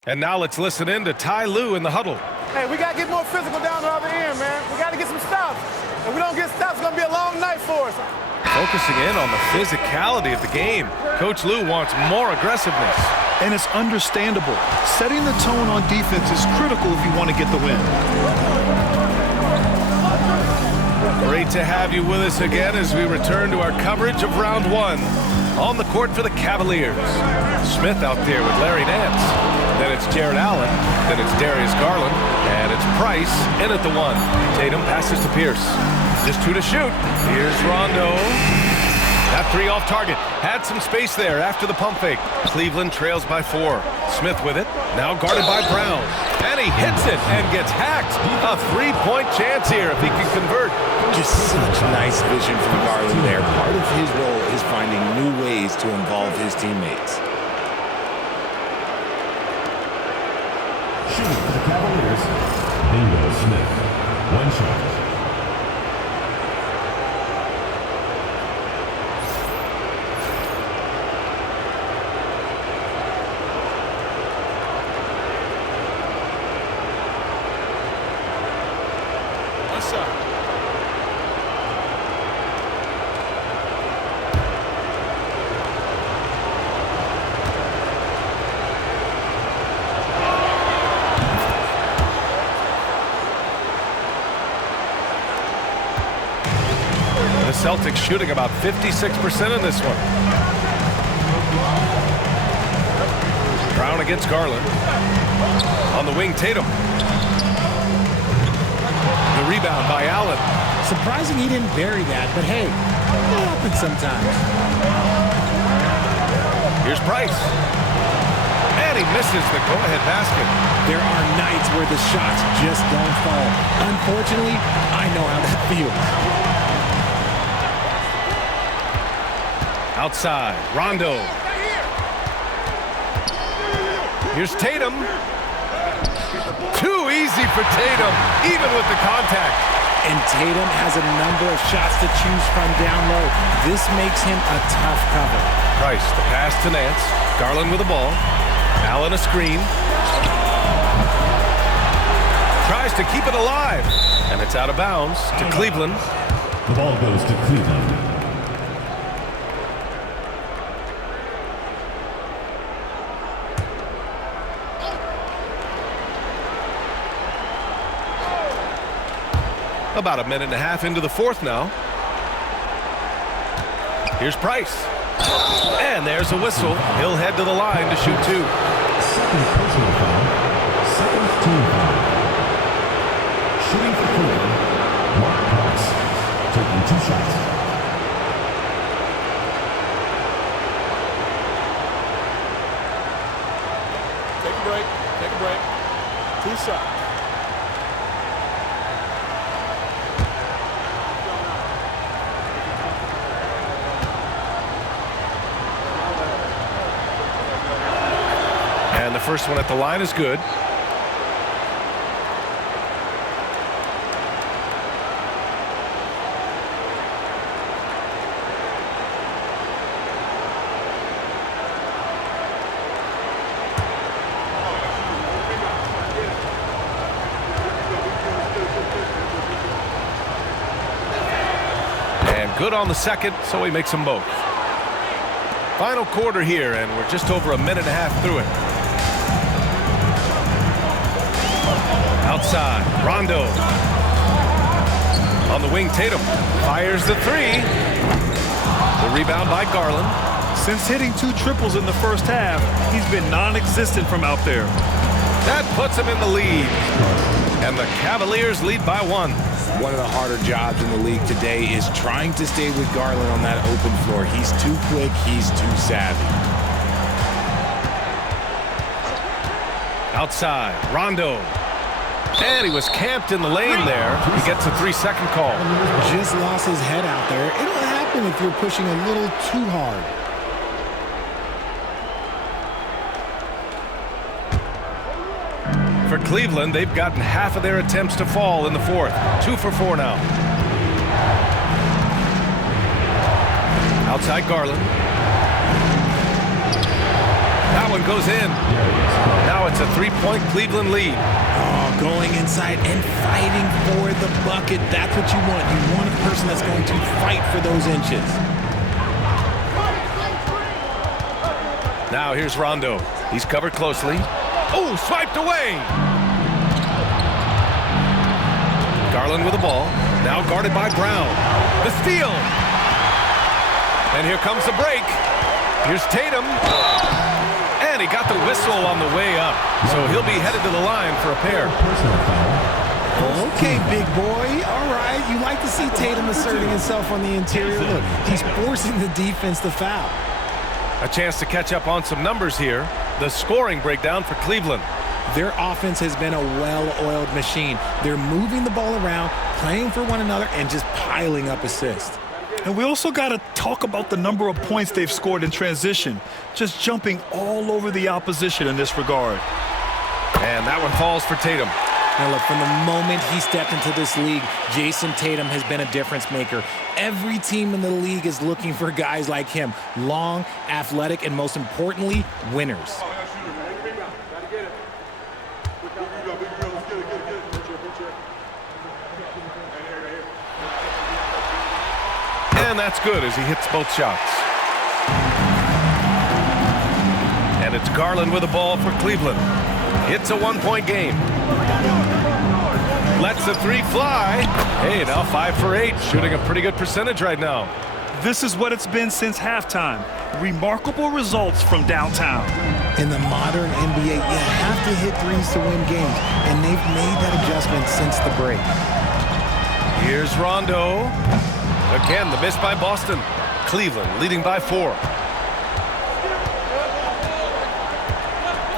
And now let's listen in to Ty Lue in the huddle. Hey, we got to get more physical down the other end, man. We got to get some stops. If we don't get stops, it's going to be a long night for us. Focusing in on the physicality of the game, Coach Lue wants more aggressiveness. And it's understandable. Setting the tone on defense is critical if you want to get the win. Great to have you with us again as we return to our coverage of round 1. On the court for the Cavaliers. Smith out there with Larry Nance. Then it's Jared Allen. Then it's Darius Garland. And it's Price in at the 1. Tatum passes to Pierce. Just 2 to shoot. Here's Rondo. That 3 off target. Had some space there after the pump fake. Cleveland trails by 4. Smith with it. Now guarded by Brown. And he hits it and gets hacked. A 3-point chance here if he can convert. Just such nice vision from Garland there. Part of his role is finding new ways to involve his teammates. Shooting for the Cavaliers, Bingo Smith. 1 shot. The Celtics shooting about 56% in this one. Brown against Garland. On the wing, Tatum. The rebound by Allen. Surprising he didn't bury that, but hey, it happens sometimes. Here's Price. And he misses the go-ahead basket. There are nights where the shots just don't fall. Unfortunately, I know how that feels. Outside, Rondo. Here's Tatum. Too easy for Tatum, even with the contact. And Tatum has a number of shots to choose from down low. This makes him a tough cover. Price, the pass to Nance. Garland with the ball. Allen a screen. Tries to keep it alive. And it's out of bounds to Cleveland. The ball goes to Cleveland. About 1.5 minutes into the fourth now. Here's Price. And there's a whistle. He'll head to the line to shoot 2. Second personal foul. Second team foul. Shooting for Cleveland, Mark Price. Taking 2 shots. Take a break. Take a break. 2 shots. And the first one at the line is good. good on the second, so he makes them both. Final quarter here, and we're just over a minute and a half through it. Outside, Rondo. On the wing, Tatum fires the three. The rebound by Garland. Since hitting 2 triples in the first half, he's been non-existent from out there. That puts him in the lead. And the Cavaliers lead by 1. One of the harder jobs in the league today is trying to stay with Garland on that open floor. He's too quick, he's too savvy. Outside, Rondo. And he was camped in the lane there. He gets a 3-second call. Just lost his head out there. It'll happen if you're pushing a little too hard. For Cleveland, they've gotten half of their attempts to fall in the fourth. 2 for 4 now. Outside Garland. That one goes in. Now it's a 3-point Cleveland lead. Oh, going inside and fighting for the bucket. That's what you want. You want a person that's going to fight for those inches. Now here's Rondo. He's covered closely. Oh, swiped away. Garland with the ball. Now guarded by Brown. The steal. And here comes the break. Here's Tatum. And he got the whistle on the way up. So he'll be headed to the line for a pair. Okay, big boy. All right. You like to see Tatum asserting himself on the interior. Look, he's forcing the defense to foul. A chance to catch up on some numbers here. The scoring breakdown for Cleveland. Their offense has been a well-oiled machine. They're moving the ball around, playing for one another, and just piling up assists. And we also got to talk about the number of points they've scored in transition, just jumping all over the opposition in this regard. And that one falls for Tatum. Now look, from the moment he stepped into this league, Jason Tatum has been a difference maker. Every team in the league is looking for guys like him. Long, athletic, and most importantly, winners. And that's good as he hits both shots. And it's Garland with the ball for Cleveland. It's a 1-point game. Lets the three fly. Hey, now 5 for 8. Shooting a pretty good percentage right now. This is what it's been since halftime. Remarkable results from downtown. In the modern NBA, you have to hit threes to win games, and they've made that adjustment since the break. Here's Rondo. Again, the miss by Boston. Cleveland leading by 4.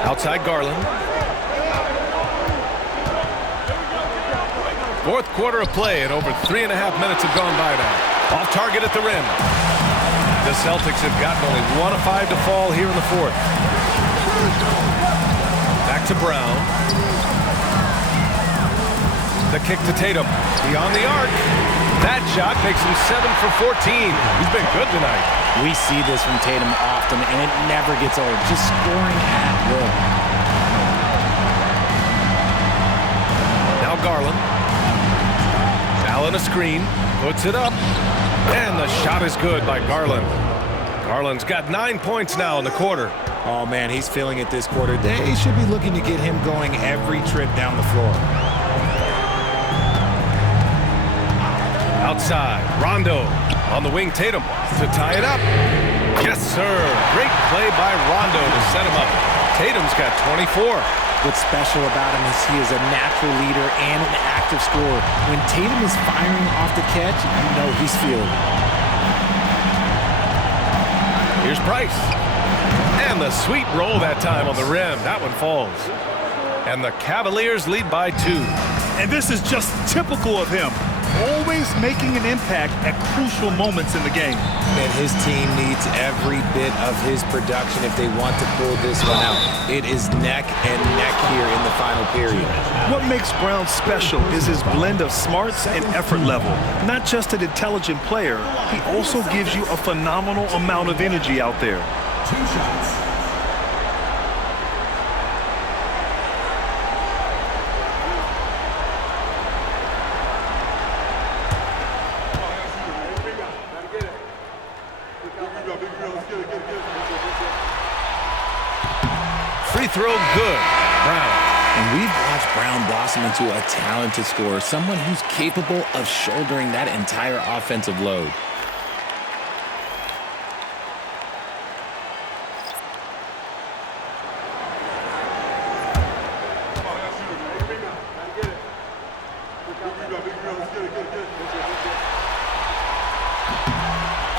Outside Garland. Fourth quarter of play, and over 3.5 minutes have gone by now. Off target at the rim. The Celtics have gotten only 1 of 5 to fall here in the fourth. Back to Brown. The kick to Tatum. Beyond the arc. That shot makes him 7 for 14. He's been good tonight. We see this from Tatum often, and it never gets old. Just scoring at will. Now Garland. Allen a screen. Puts it up. And the shot is good by Garland. Garland's got 9 points now in the quarter. Oh, man, he's feeling it this quarter. They should be looking to get him going every trip down the floor. Outside, Rondo on the wing, Tatum to tie it up. Yes, sir. Great play by Rondo to set him up. Tatum's got 24. What's special about him is he is a natural leader and an active scorer. When Tatum is firing off the catch, you know he's feeling it. Here's Price. And the sweet roll that time on the rim. That one falls. And the Cavaliers lead by 2. And this is just typical of him. Always making an impact at crucial moments in the game. And his team needs every bit of his production if they want to pull this one out. It is neck and neck here in the final period. What makes Brown special is his blend of smarts and effort level. Not just an intelligent player, he also gives you a phenomenal amount of energy out there. 2 shots. throw good. Brown. And we've watched Brown blossom into a talented scorer, someone who's capable of shouldering that entire offensive load.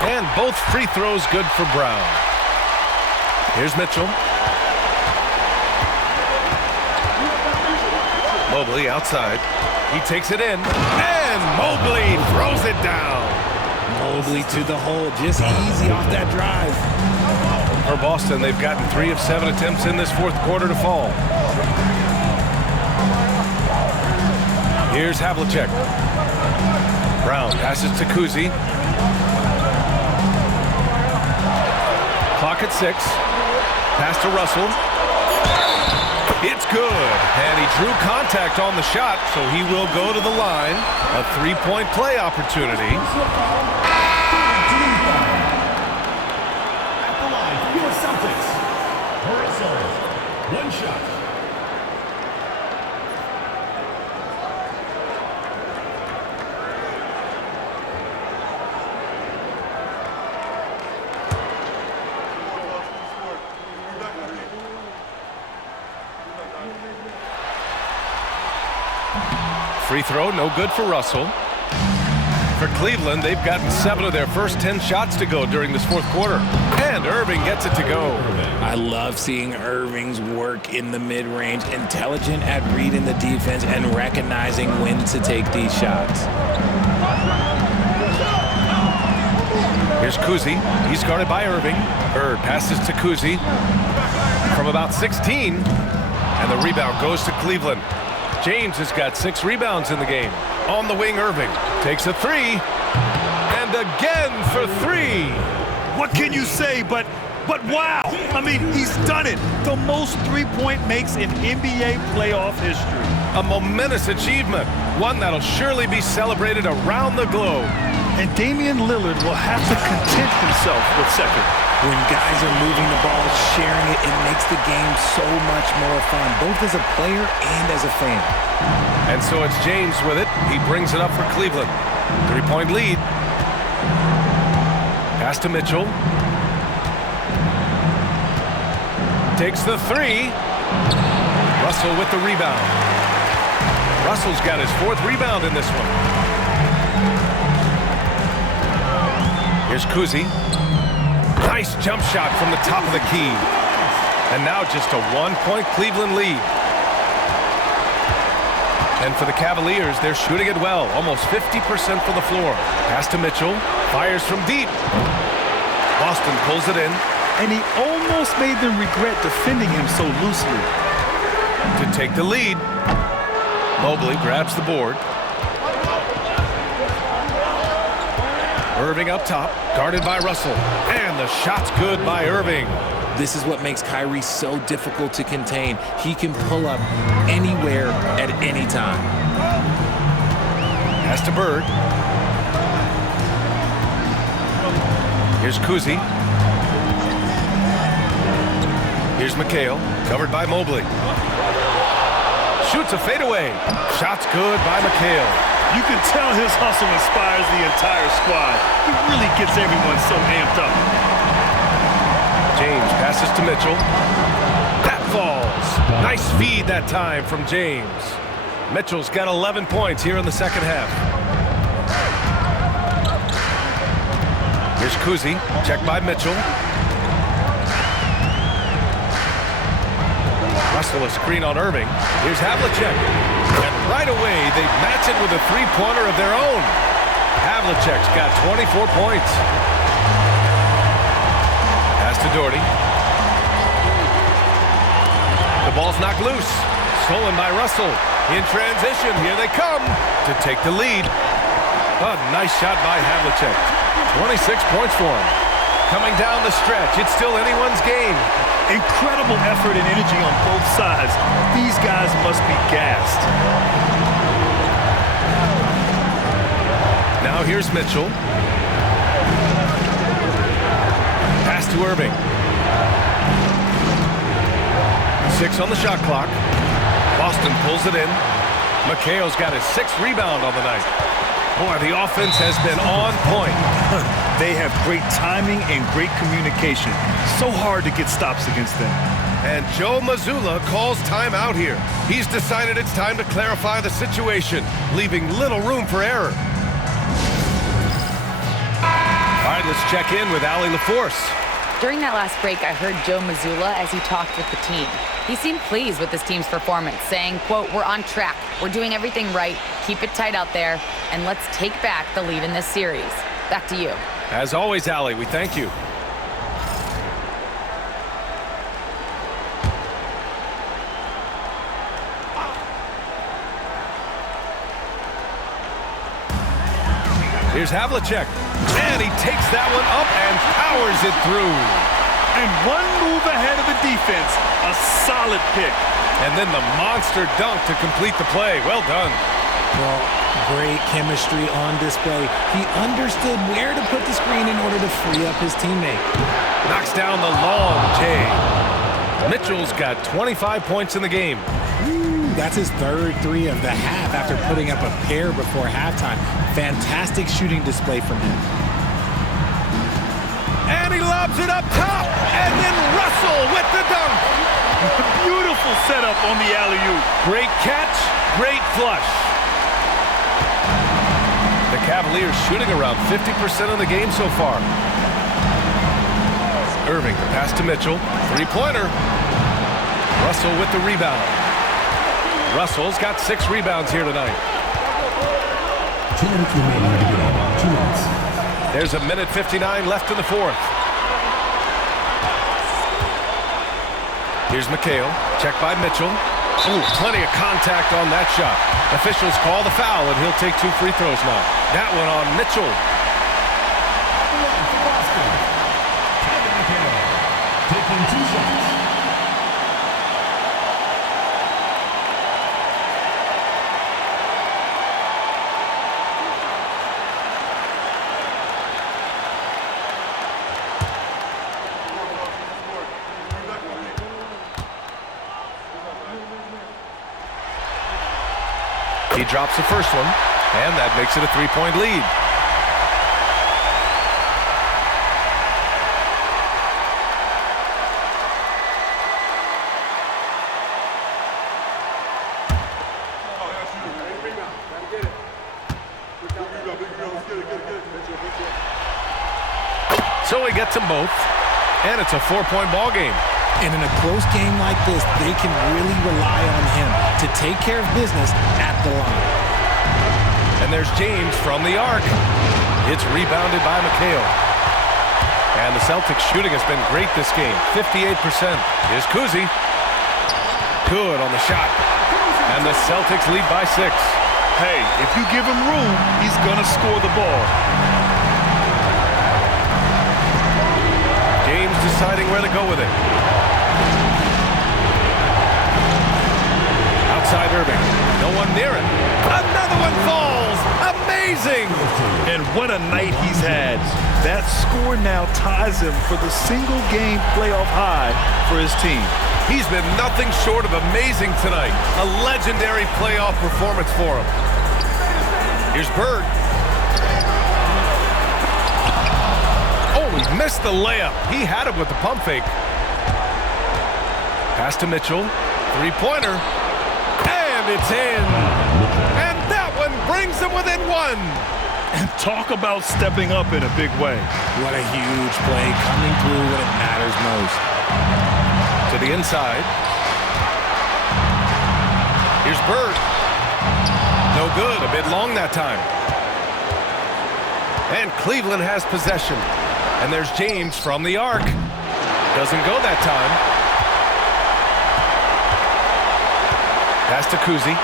And both free throws good for Brown. Here's Mitchell. Mobley outside. He takes it in. And Mobley throws it down. Mobley to the hole. Just easy off that drive. For Boston, they've gotten 3 of 7 attempts in this fourth quarter to fall. Here's Havlicek. Brown passes to Kuzi. Clock at 6. Pass to Russell. It's good. And he drew contact on the shot, so he will go to the line. A 3-point play opportunity. At the line for your Celtics, Russell. One shot. Free throw, no good for Russell. For Cleveland, they've gotten 7 of their first 10 shots to go during this fourth quarter. And Irving gets it to go. I love seeing Irving's work in the mid-range, intelligent at reading the defense and recognizing when to take these shots. Here's Kuzi. He's guarded by Irving. Bird passes to Kuzi from about 16. And the rebound goes to Cleveland. James has got 6 rebounds in the game. On the wing, Irving takes a 3. And again for 3. What can you say but wow? I mean, he's done it. The most three-point makes in NBA playoff history. A momentous achievement. One that'll surely be celebrated around the globe. And Damian Lillard will have to content himself with second. When guys are moving the ball, sharing it, it makes the game so much more fun, both as a player and as a fan. And so it's James with it. He brings it up for Cleveland. 3-point lead. Pass to Mitchell. Takes the 3. Russell with the rebound. Russell's got his 4th rebound in this one. Here's Kuzi. Nice jump shot from the top of the key. And now just a 1-point Cleveland lead. And for the Cavaliers, they're shooting it well. Almost 50% for the floor. Pass to Mitchell. Fires from deep. Boston pulls it in. And he almost made them regret defending him so loosely. To take the lead. Mobley grabs the board. Irving up top, guarded by Russell. And the shot's good by Irving. This is what makes Kyrie so difficult to contain. He can pull up anywhere at any time. Pass to Bird. Here's Kuzi. Here's McHale, covered by Mobley. Shoots a fadeaway. Shot's good by McHale. You can tell his hustle inspires the entire squad. He really gets everyone so amped up. James passes to Mitchell. That falls. Nice feed that time from James. Mitchell's got 11 points here in the second half. Here's Kuzi, checked by Mitchell. Russell a screen on Irving. Here's Havlicek. And right away, they match it with a 3-pointer of their own. Havlicek's got 24 points. Pass to Doherty. The ball's knocked loose. Stolen by Russell. In transition, here they come to take the lead. A nice shot by Havlicek. 26 points for him. Coming down the stretch, it's still anyone's game. Incredible effort and energy on both sides. These guys must be gassed. Now here's Mitchell. Pass to Irving. 6 on the shot clock. Boston pulls it in. McHale's got his 6th rebound on the night. Boy, the offense has been on point. They have great timing and great communication. So hard to get stops against them. And Joe Mazzulla calls timeout here. He's decided it's time to clarify the situation, leaving little room for error. All right, let's check in with Allie LaForce. During that last break, I heard Joe Mazzulla as he talked with the team. He seemed pleased with his team's performance, saying, quote, "We're on track. We're doing everything right. Keep it tight out there, and let's take back the lead in this series." Back to you. As always, Allie, we thank you. Here's Havlicek, and he takes that one up and powers it through. And one move ahead of the defense, a solid pick. And then the monster dunk to complete the play. Well done. Well, great chemistry on display. He understood where to put the screen in order to free up his teammate. Knocks down the long J. Mitchell's got 25 points in the game. That's his 3rd 3 of the half after putting up a pair before halftime. Fantastic shooting display from him. And he lobs it up top. And then Russell with the dunk. Beautiful setup on the alley-oop. Great catch, great flush. The Cavaliers shooting around 50% of the game so far. Irving, the pass to Mitchell. 3-pointer. Russell with the rebound. Russell's got 6 rebounds here tonight. 2 minutes remaining in the game. 2 minutes. There's 1:59 left in the 4th. Here's McHale. Checked by Mitchell. Ooh, plenty of contact on that shot. Officials call the foul, and he'll take 2 free throws now. That one on Mitchell. Taking 2 shots. He drops the first one, and that makes it a 3-point lead. So he gets them both, and it's a 4-point ball game. And in a close game like this, they can really rely on him to take care of business at the line. And there's James from the arc. It's rebounded by McHale. And the Celtics shooting has been great this game, 58%. Here's Kuzi. Good on the shot. And the Celtics lead by 6. Hey, if you give him room, he's going to score the ball. James deciding where to go with it. Outside Irving. No one near it. Another one falls. Amazing. And what a night he's had. That score now ties him for the single-game playoff high for his team. He's been nothing short of amazing tonight. A legendary playoff performance for him. Here's Bird. Oh, he missed the layup. He had it with the pump fake. Pass to Mitchell. 3-pointer. And it's in. And that one brings them within 1. And talk about stepping up in a big way. What a huge play coming through when it matters most. To the inside. Here's Bird. No good. A bit long that time. And Cleveland has possession. And there's James from the arc. Doesn't go that time. Pass to Kuzi.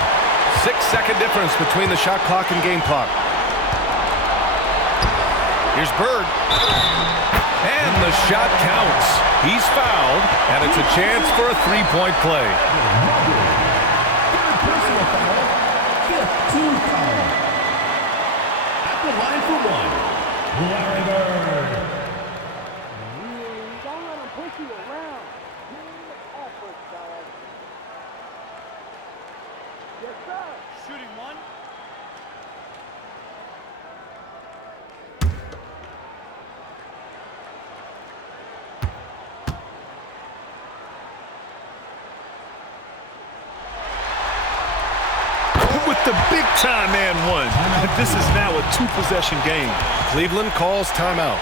6-second difference between the shot clock and game clock. Here's Bird. And the shot counts. He's fouled, and it's a chance for a 3-point play. Personal foul. 5th team foul. At the line for 1. Larry Bird. Don't let him push you around. Team effort, guys. time and one. This is now a two-possession game. Cleveland calls timeout.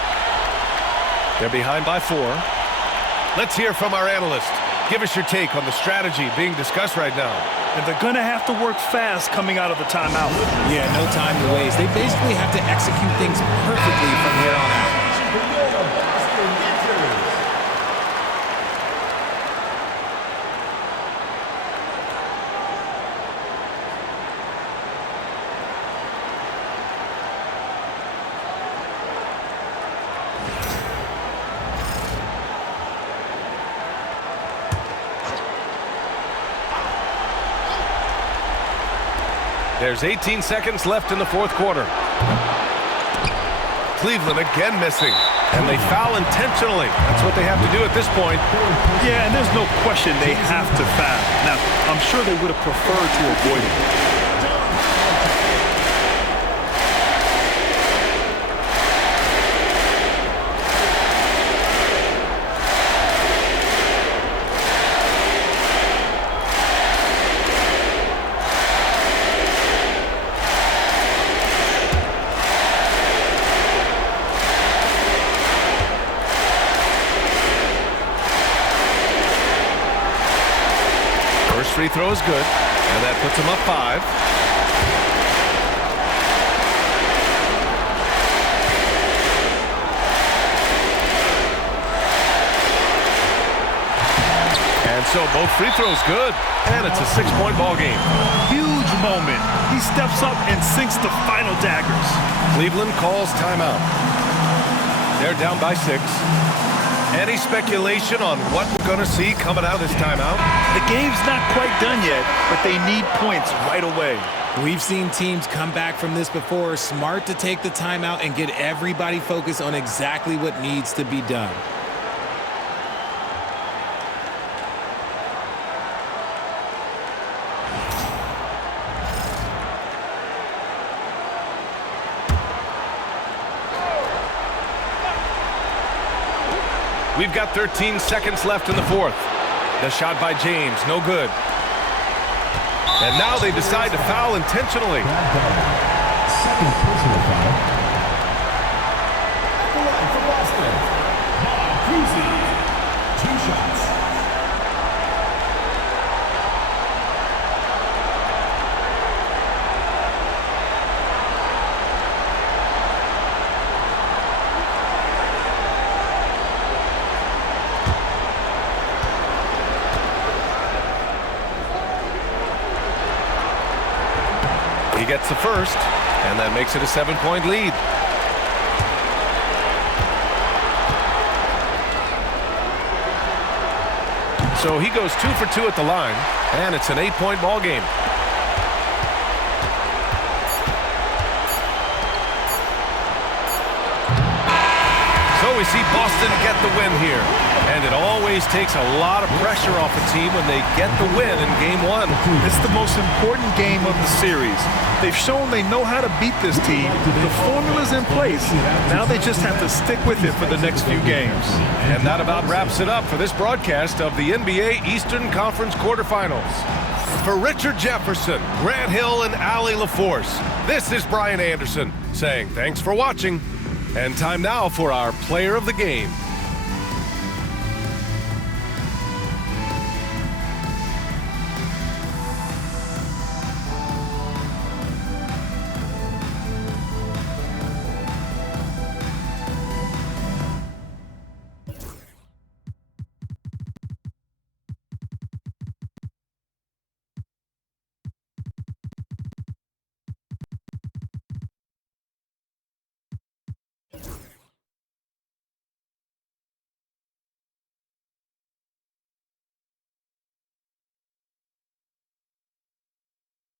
They're behind by 4. Let's hear from our analyst. Give us your take on the strategy being discussed right now. And they're going to have to work fast coming out of the timeout. Yeah, no time to waste. They basically have to execute things perfectly from here on out. There's 18 seconds left in the fourth quarter. Cleveland again missing, and they foul intentionally. That's what they have to do at this point. Yeah, and there's no question they have to foul. Now, I'm sure they would have preferred to avoid it. Free throw is good, and that puts him up 5. And so both free throws good, and it's a 6-point ball game. Huge moment. He steps up and sinks the final daggers. Cleveland calls timeout. They're down by 6. Any speculation on what we're going to see coming out of this timeout? The game's not quite done yet, but they need points right away. We've seen teams come back from this before. Smart to take the timeout and get everybody focused on exactly what needs to be done. We've got 13 seconds left in the fourth. The shot by James, no good. And now they decide to foul intentionally. Second personal foul. At the line for Boston, Cruzy. 2 shots. He gets the first, and that makes it a 7-point lead. So he goes 2 for 2 at the line, and it's an 8-point ball game. So we see Boston get the win here. And it always takes a lot of pressure off a team when they get the win in Game 1. It's the most important game of the series. They've shown they know how to beat this team. The formula's in place. Now they just have to stick with it for the next few games. And that about wraps it up for this broadcast of the NBA Eastern Conference quarterfinals. For Richard Jefferson, Grant Hill, and Allie LaForce, this is Brian Anderson saying thanks for watching. And time now for our player of the game.